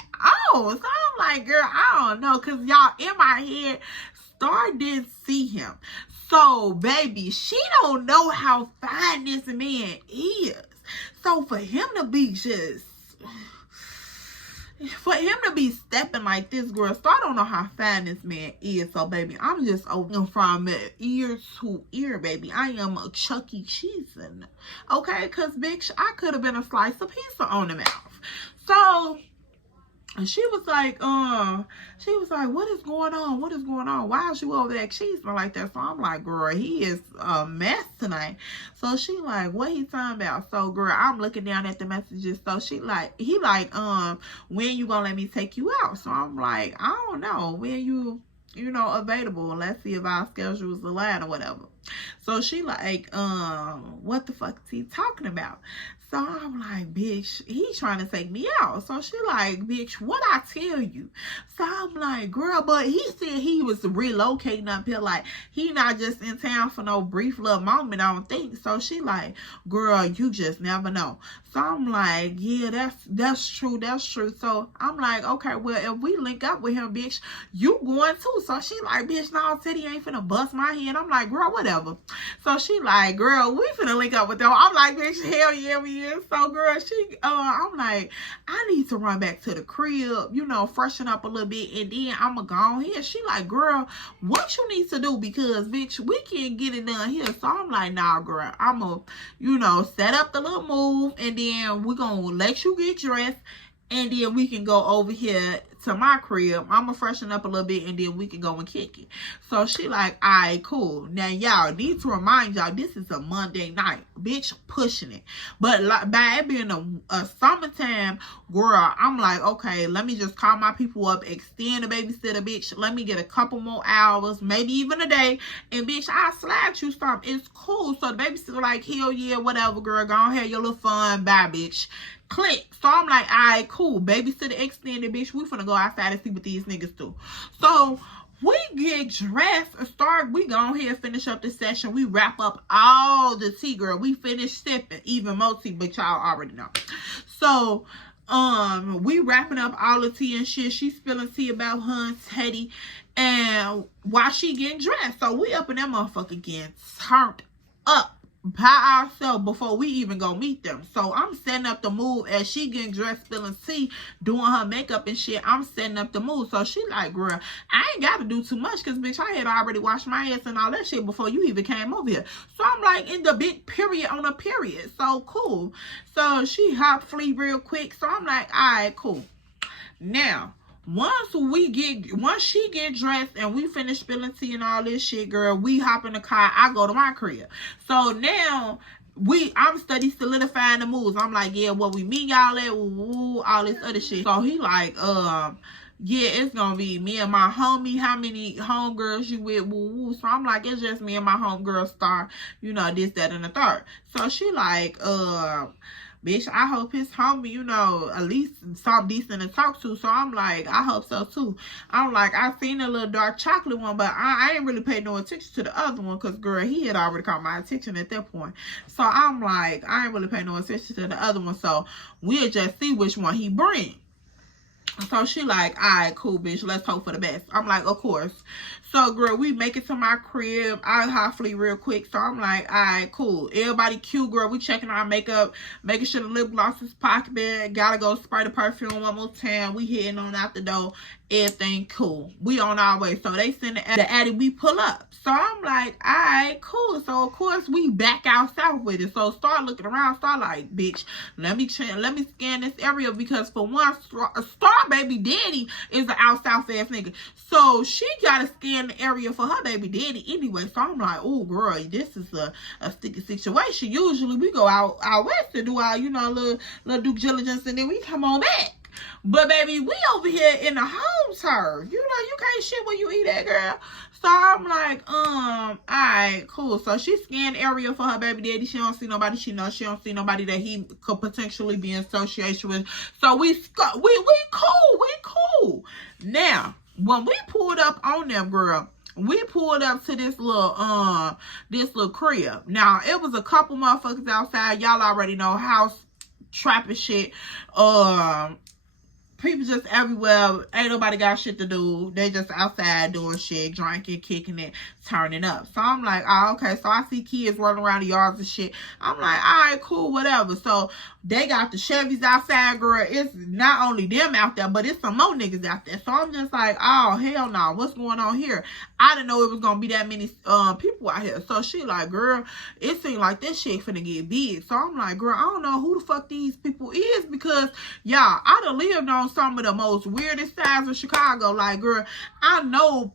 on? So I'm like, girl, I don't know, cause y'all, in my head, Star did see him. So baby, she don't know how fine this man is. So for him to be stepping like this, girl, so I don't know how fine this man is. So baby, I'm just open from ear to ear, baby. I am a Chuck E. Cheese, okay? Cause bitch, I could have been a slice of pizza on the mouth. So she was like, what is going on? Why is you over there cheesing like that? So I'm like, girl, he is a mess tonight. So she like, what he talking about? So girl, I'm looking down at the messages. So he like, when you gonna let me take you out? So I'm like, I don't know. When you available? Let's see if our schedules align or whatever. So she like, what the fuck is he talking about? So I'm like, bitch, he trying to take me out. So she like, bitch, what I tell you? So I'm like, girl, but he said he was relocating up here. Like, he not just in town for no brief little moment, I don't think. So she like, girl, you just never know. So I'm like, yeah, that's true. So I'm like, okay, well, if we link up with him, bitch, you going too. So she like, bitch, no, Teddy ain't finna bust my head. I'm like, girl, whatever. So she like, girl, we finna link up with them. I'm like, bitch, hell yeah, we is. So girl, I'm like, I need to run back to the crib, freshen up a little bit, and then I'ma go on here. She like, girl, what you need to do? Because bitch, we can't get it done here. So I'm like, nah, girl, I'ma, set up the little move, and then we're gonna let you get dressed, and then we can go over here to my crib. I'ma freshen up a little bit, and then we can go and kick it. So she like, all right, cool. Now y'all need to remind y'all, this is a Monday night, bitch, pushing it. But like, by it being a summertime, girl, I'm like, okay, let me just call my people up, extend the babysitter, bitch. Let me get a couple more hours, maybe even a day, and bitch, I'll slide you something. It's cool. So the babysitter like, hell yeah, whatever, girl, go on, have your little fun, bye, bitch. Click. So I'm like, all right, cool. Babysitter extended, bitch. We finna go outside and see what these niggas do. So we get dressed and start. We go ahead and finish up the session. We wrap up all the tea, girl. We finish sipping even more tea, but y'all already know. So we wrapping up all the tea and shit. She spilling tea about her and Teddy, and while she getting dressed. So we up in that motherfucker getting turned up. by ourselves before we even go meet them. So I'm setting up the mood as she getting dressed, spilling tea, doing her makeup and shit. I'm setting up the mood. So she like, girl, I ain't got to do too much because, bitch, I had already washed my ass and all that shit before you even came over here. So I'm like in the big period on a period. So cool. So she hop flee real quick. So I'm like, all right, cool. Now, once she get dressed and we finish spilling tea and all this shit, girl, we hop in the car. I go to my crib. So now I'm steady solidifying the moves. I'm like, yeah, what we meet y'all at, woo, all this other shit. So he like, yeah, it's gonna be me and my homie. How many homegirls you with, woo, woo. So I'm like, it's just me and my homegirl Star, you know, this, that, and the third. So she like, bitch, I hope his homie, you know, at least something decent to talk to. So I'm like, I hope so too. I'm like, I seen a little dark chocolate one, but I ain't really paid no attention to the other one because, girl, he had already caught my attention at that point. So I'm like, I ain't really paying no attention to the other one. So we'll just see which one he bring. So she like, all right, cool, bitch, let's hope for the best. I'm like, of course. So, girl, we make it to my crib. I hopefully real quick. So I'm like, all right, cool. Everybody cute, girl. We checking our makeup, making sure the lip gloss is pocket bag. Gotta go spray the perfume one more time. We heading on out the door. Everything cool. We on our way. So they send the addy, we pull up. So I'm like, all right, cool. So of course we back out south with it. So start looking around. Start like, bitch, let me scan this area because for one, Star baby daddy is an out south ass nigga. So she gotta scan the area for her baby daddy anyway. So I'm like, oh girl, this is a sticky situation. Usually we go out west to do our, you know, little due diligence and then we come on back. But baby, we over here in the home turf. You know, you can't shit when you eat that, girl. So I'm like, alright, cool. So she scanned area for her baby daddy. She don't see nobody she knows. She don't see nobody that he could potentially be in association with. So we cool. Now, when we pulled up on them, girl, we pulled up to this little crib. Now, it was a couple motherfuckers outside. Y'all already know, house trapping shit. People just everywhere. Ain't nobody got shit to do. They just outside doing shit, drinking, kicking it, turning up. So I'm like, oh, okay. So I see kids running around the yards and shit. I'm like, all right, cool, whatever. So they got the Chevys outside, girl. It's not only them out there, but it's some more niggas out there. So I'm just like, oh, hell no. What's going on here? I didn't know it was going to be that many people out here. So she like, girl, it seemed like this shit finna get big. So I'm like, girl, I don't know who the fuck these people is because, y'all, I done lived on some of the most weirdest sides of Chicago. Like, girl, I know,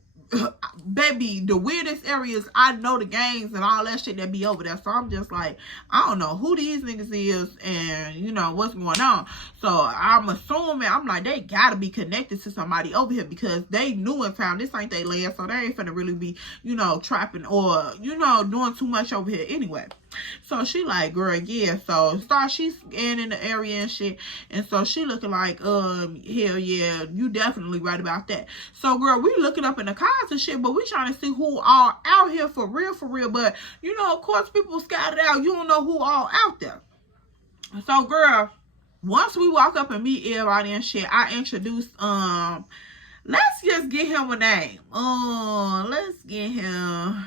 baby, the weirdest areas, I know the gangs and all that shit that be over there. So I'm just like, I don't know who these niggas is and, you know, what's going on. So I'm assuming, I'm like, they gotta be connected to somebody over here because they new in town. This ain't they land, so they ain't finna really be, you know, trapping or, you know, doing too much over here anyway. So she like, girl, yeah. So she's scanning the area and shit. And so she looking like, hell yeah, you definitely right about that. So girl, we looking up in the cars and shit, but we trying to see who all out here for real. But you know, of course, people scattered out. You don't know who all out there. So girl, once we walk up and meet everybody and shit, I introduce, let's just get him a name. Let's get him,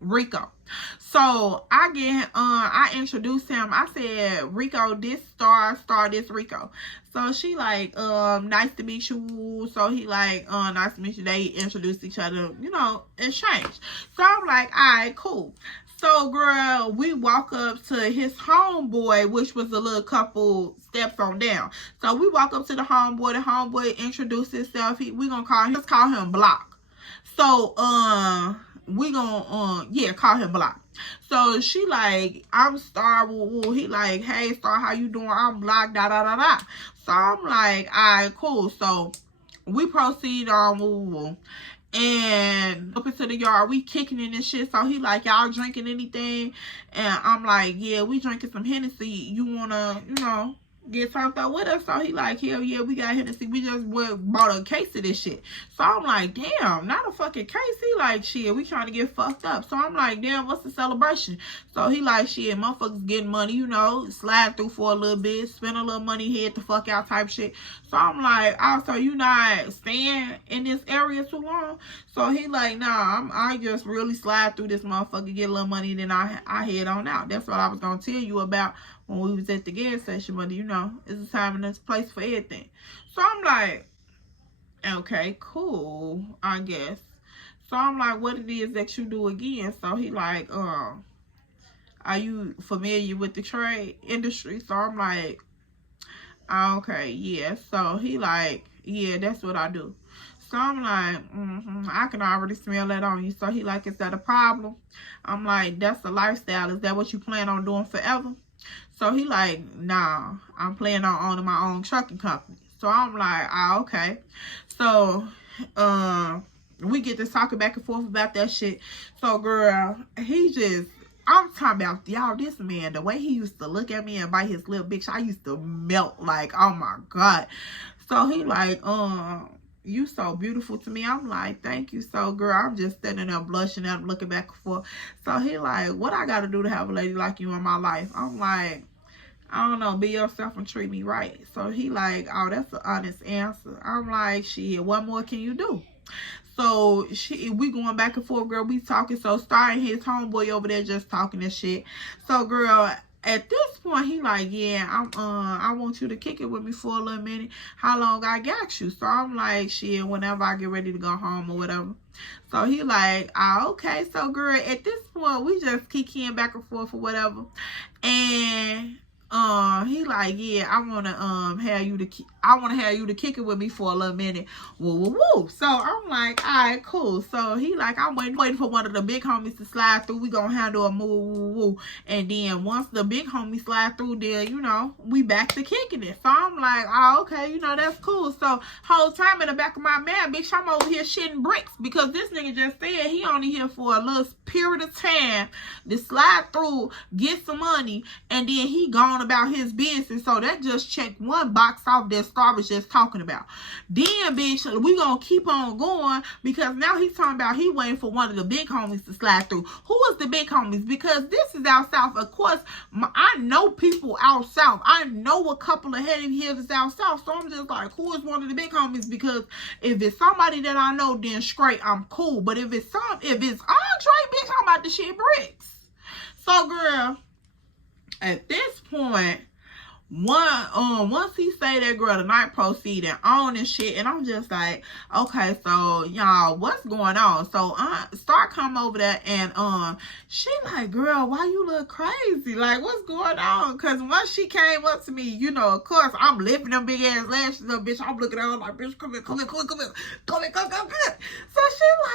Rico. So I introduced him. I said, Rico, this Star this Rico. So she like, nice to meet you. So he like, nice to meet you. They introduced each other, you know, exchange. So I'm like, all right, cool. So girl, we walk up to his homeboy, which was a little couple steps on down. So we walk up to the homeboy. The homeboy introduced himself. We gonna call him Block. So we gonna call him Block. So she like, I'm Star, woo. He like, hey Star, how you doing? I'm Block, da. So I'm like, alright, cool. So we proceed on, woo. And up into the yard, we kicking in and shit. So he like, y'all drinking anything? And I'm like, yeah, we drinking some Hennessy. You wanna, you know, get turned up with us. So he like, hell yeah, we got Hennessy. We just bought a case of this shit. So I'm like, damn, not a fucking case. He like, shit, we trying to get fucked up. So I'm like, damn, what's the celebration? So he like, shit, motherfuckers getting money, you know, slide through for a little bit, spend a little money, head the fuck out type shit. So I'm like, oh, so you not staying in this area too long? So he like, nah, I just really slide through this motherfucker, get a little money, and then I head on out. That's what I was gonna tell you about when we was at the gas station, but you know, it's a time and it's a place for everything. So I'm like, okay, cool, I guess. So I'm like, what it is that you do again? So he like, are you familiar with the trade industry? So I'm like, okay, yeah. So he like, yeah, that's what I do. So I'm like, I can already smell that on you. So he like, is that a problem? I'm like, that's the lifestyle. Is that what you plan on doing forever? So he like, nah, I'm planning on owning my own trucking company. So I'm like, okay. So we get to talking back and forth about that shit. So girl, I'm talking about, y'all, this man, the way he used to look at me and bite his lip, bitch, I used to melt like, oh my God. So he like, you so beautiful to me. I'm like, thank you. So girl, I'm just standing there blushing and looking back and forth. So he like, what I gotta do to have a lady like you in my life? I'm like, I don't know, be yourself and treat me right. So he like, oh, that's an honest answer. I'm like, shit, what more can you do? So we going back and forth, girl. We talking. So starting his homeboy over there just talking and shit. So girl, at this point, he like, yeah, I want you to kick it with me for a little minute. How long I got you? So I'm like, shit, whenever I get ready to go home or whatever. So he like, okay. So girl, at this point, we just kicking back and forth or whatever. And he like, yeah, I wanna have you to kick it with me for a little minute. Woo woo woo. So I'm like, all right, cool. So he like, I'm waiting for one of the big homies to slide through. We gonna handle a move woo woo. And then once the big homie slide through there, you know, we back to kicking it. So I'm like, oh, okay, you know, that's cool. So whole time in the back of my mind, bitch, I'm over here shitting bricks because this nigga just said he only here for a little period of time to slide through, get some money, and then he gone about his business. So that just checked one box off that Star was just talking about. Then bitch, we gonna keep on going because now he's talking about he waiting for one of the big homies to slide through. Who is the big homies? Because this is out south. Of course, I know people out south. I know a couple of heavy hitters out south. So I'm just like, who is one of the big homies? Because if it's somebody that I know, then straight, I'm cool. But if it's Andre, bitch, I'm about to shit bricks. So girl, at this point, once he say that, girl, the night proceeding on and shit, and I'm just like, okay, so y'all, what's going on? So Star come over there and she like, girl, why you look crazy? Like, what's going on? Cause once she came up to me, you know, of course, I'm lifting them big ass lashes up, bitch. I'm looking at her like, bitch, come here. So she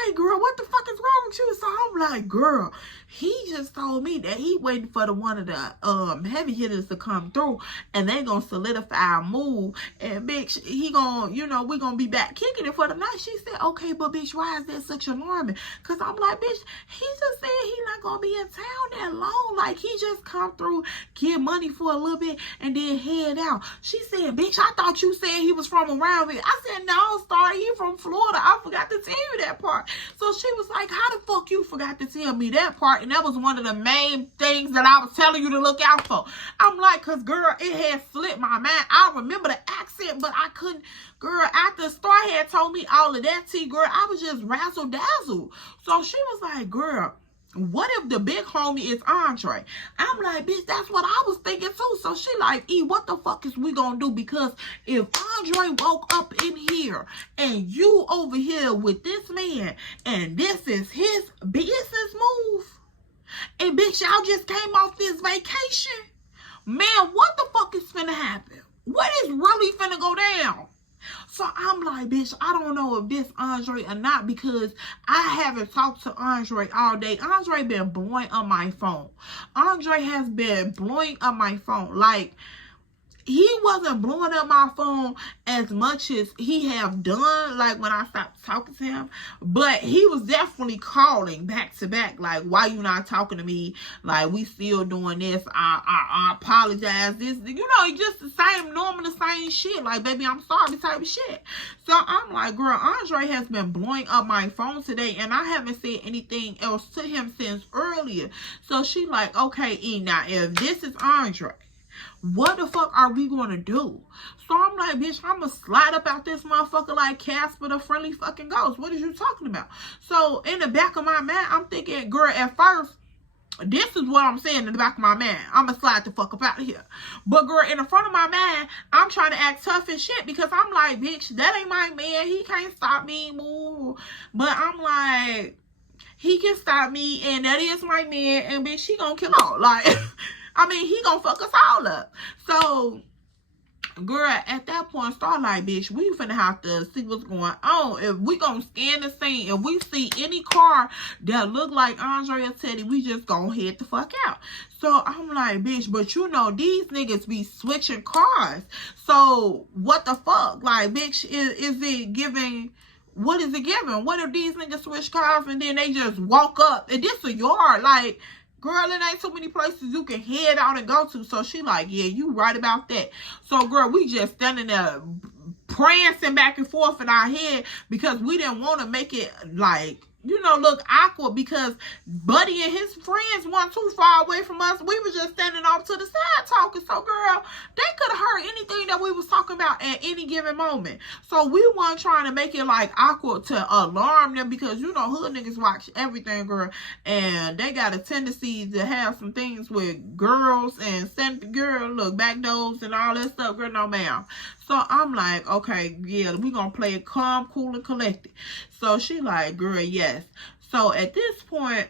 like, girl, what the fuck is wrong with you? So I'm like, girl, he just told me that he waiting for one of the heavy hitters to come through. And they gonna solidify our move. And bitch, he gonna, you know, we gonna be back kicking it for the night. She said, okay, but bitch, why is that such alarming? Cause I'm like, bitch, he just said he not gonna be in town that long. Like, he just come through, get money for a little bit, and then head out. She said, bitch, I thought you said he was from around here. I said, no, Star, he from Florida. I forgot to tell you that part. So she was like, how the fuck you forgot to tell me that part? And that was one of the main things that I was telling you to look out for. I'm like, cause girl, it had slipped my mind. I remember the accent, but I couldn't. Girl, after Star had told me all of that tea, girl, I was just razzle dazzle. So she was like, girl, what if the big homie is Andre? I'm like, bitch, that's what I was thinking too. So she like, E, what the fuck is we gonna do? Because if Andre woke up in here and you over here with this man and this is his business move, and bitch, y'all just came off this vacation, man, what the fuck is finna happen? What is really finna go down? So I'm like, bitch, I don't know if this Andre or not because I haven't talked to Andre all day. Andre been blowing up my phone. Andre has been blowing up my phone. Like, he wasn't blowing up my phone as much as he have done, like when I stopped talking to him, but he was definitely calling back to back, like, why you not talking to me, like, we still doing this, I apologize, this, you know, just the same, normal, the same shit, like, baby, I'm sorry type of shit. So I'm like, girl, Andre has been blowing up my phone today, and I haven't said anything else to him since earlier. So she like, okay, E, now if this is Andre, what the fuck are we gonna do? So I'm like, bitch, I'm gonna slide up out this motherfucker like Casper the Friendly Fucking Ghost. What are you talking about? So in the back of my mind, I'm thinking, girl, at first, this is what I'm saying in the back of my mind. I'm gonna slide the fuck up out of here. But girl, in the front of my mind, I'm trying to act tough as shit because I'm like, bitch, that ain't my man. He can't stop me, move. But I'm like, he can stop me, and that is my man, and bitch, he gonna kill all. Like, I mean, he gonna fuck us all up. So, girl, at that point, start like, bitch, we finna have to see what's going on. If we gonna scan the scene, if we see any car that look like Andre or Teddy, we just gonna head the fuck out. So I'm like, bitch, but you know, these niggas be switching cars. So what the fuck? Like, bitch, is it giving... What is it giving? What if these niggas switch cars and then they just walk up? And this a yard, like... Girl, it ain't so many places you can head out and go to. So she like, yeah, you right about that. So, girl, we just standing there prancing back and forth in our head because we didn't want to make it, like, you know, look awkward because Buddy and his friends weren't too far away from us. We were just standing off to the side talking. So, girl, they could have heard anything that we was talking about at any given moment. So, we weren't trying to make it, like, awkward to alarm them because, you know, hood niggas watch everything, girl. And they got a tendency to have some things with girls and send the girl, look, back doors and all that stuff. Girl, no, ma'am. So, I'm like, okay, yeah, we gonna play it calm, cool, and collected. So, she like, girl, yes. So at this point,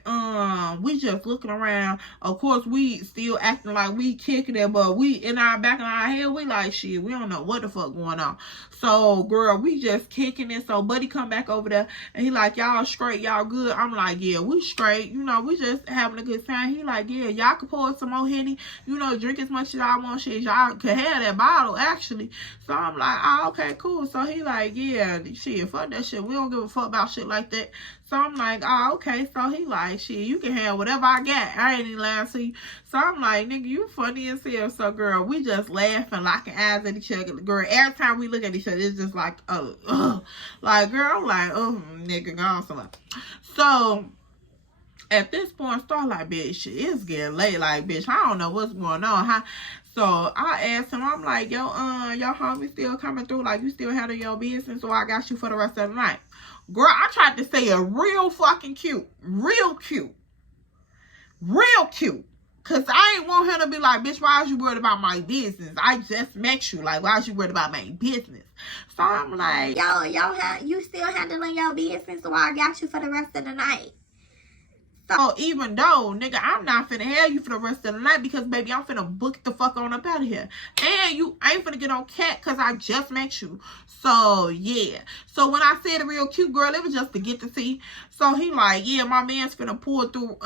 we just looking around. Of course, we still acting like we kicking it, but we in our back of our head, we like, shit, we don't know what the fuck going on. So, girl, we just kicking it. So Buddy come back over there and he like, y'all straight, y'all good. I'm like, yeah, we straight. You know, we just having a good time. He like, yeah, y'all can pour some more Henny. You know, drink as much as y'all want. Shit, y'all can have that bottle, actually. So I'm like, oh, okay, cool. So he like, yeah, shit, fuck that shit. We don't give a fuck about shit like that. So I'm like, oh, okay. So he like, shit, you can have whatever I got. I ain't even lying to you. So I'm like, nigga, you funny as hell. So, girl, we just laughing, locking eyes at each other. Girl, every time we look at each other, it's just like, like, girl, I'm like, nigga, gone somewhere. So, at this point, start like, bitch, it's getting late. Like, bitch, I don't know what's going on. So I asked him, I'm like, yo, your homie still coming through? Like, you still handle your business? So I got you for the rest of the night. Girl, I tried to say it real fucking cute. Real cute. Real cute. Because I ain't want him to be like, bitch, why is you worried about my business? I just met you. Like, why is you worried about my business? So I'm like, you still handling your business, so I got you for the rest of the night. So even though, nigga, I'm not finna have you for the rest of the night because, baby, I'm finna book the fuck on up out of here. And you ain't finna get on cat because I just met you. So, yeah. So when I said a real cute, girl, it was just to get to see. So he like, yeah, my man's finna pull through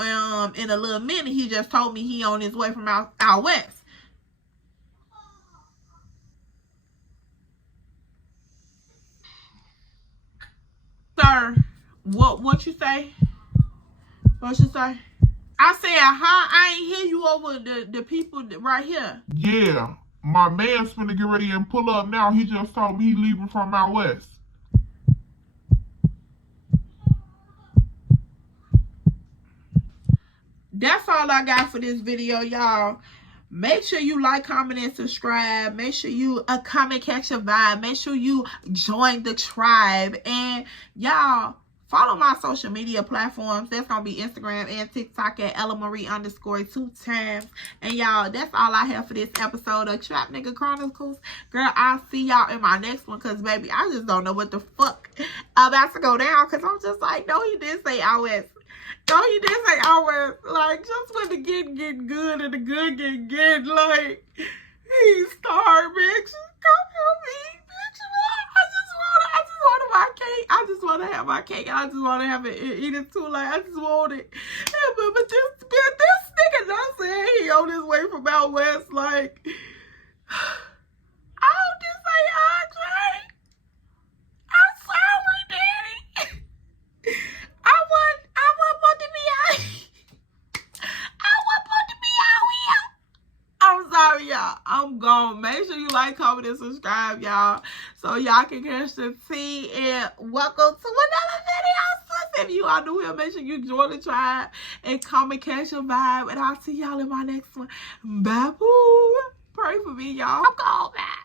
in a little minute. He just told me he on his way from out west. Sir, what you say? What you say? I said, I ain't hear you over the people right here. Yeah, my man's finna get ready and pull up now. He just told me he leaving from out west. That's all I got for this video, y'all. Make sure you like, comment, and subscribe. Make sure you comment, catch a vibe. Make sure you join the tribe. And y'all, follow my social media platforms. That's going to be Instagram and TikTok at @EllaMarie_2 And y'all, that's all I have for this episode of Trap Nigga Chronicles. Girl, I'll see y'all in my next one because, baby, I just don't know what the fuck about to go down because I'm just like, no, he did say I was. No, he did say I was. Like, just when the getting good and the good get like, he starved, bitch. Come help me, bitch. I just want my cake. I just want to have my cake. I just want to have it, eat it too. Like, I just want it. But this nigga not saying he on his way from out west. Like, y'all. I'm gone. Make sure you like, comment, and subscribe, y'all, so y'all can catch the tea. And welcome to another video, sis. If you are new here, make sure you join the tribe and comment, catch your vibe. And I'll see y'all in my next one. Bye, boo. Pray for me, y'all. I'm gone, man.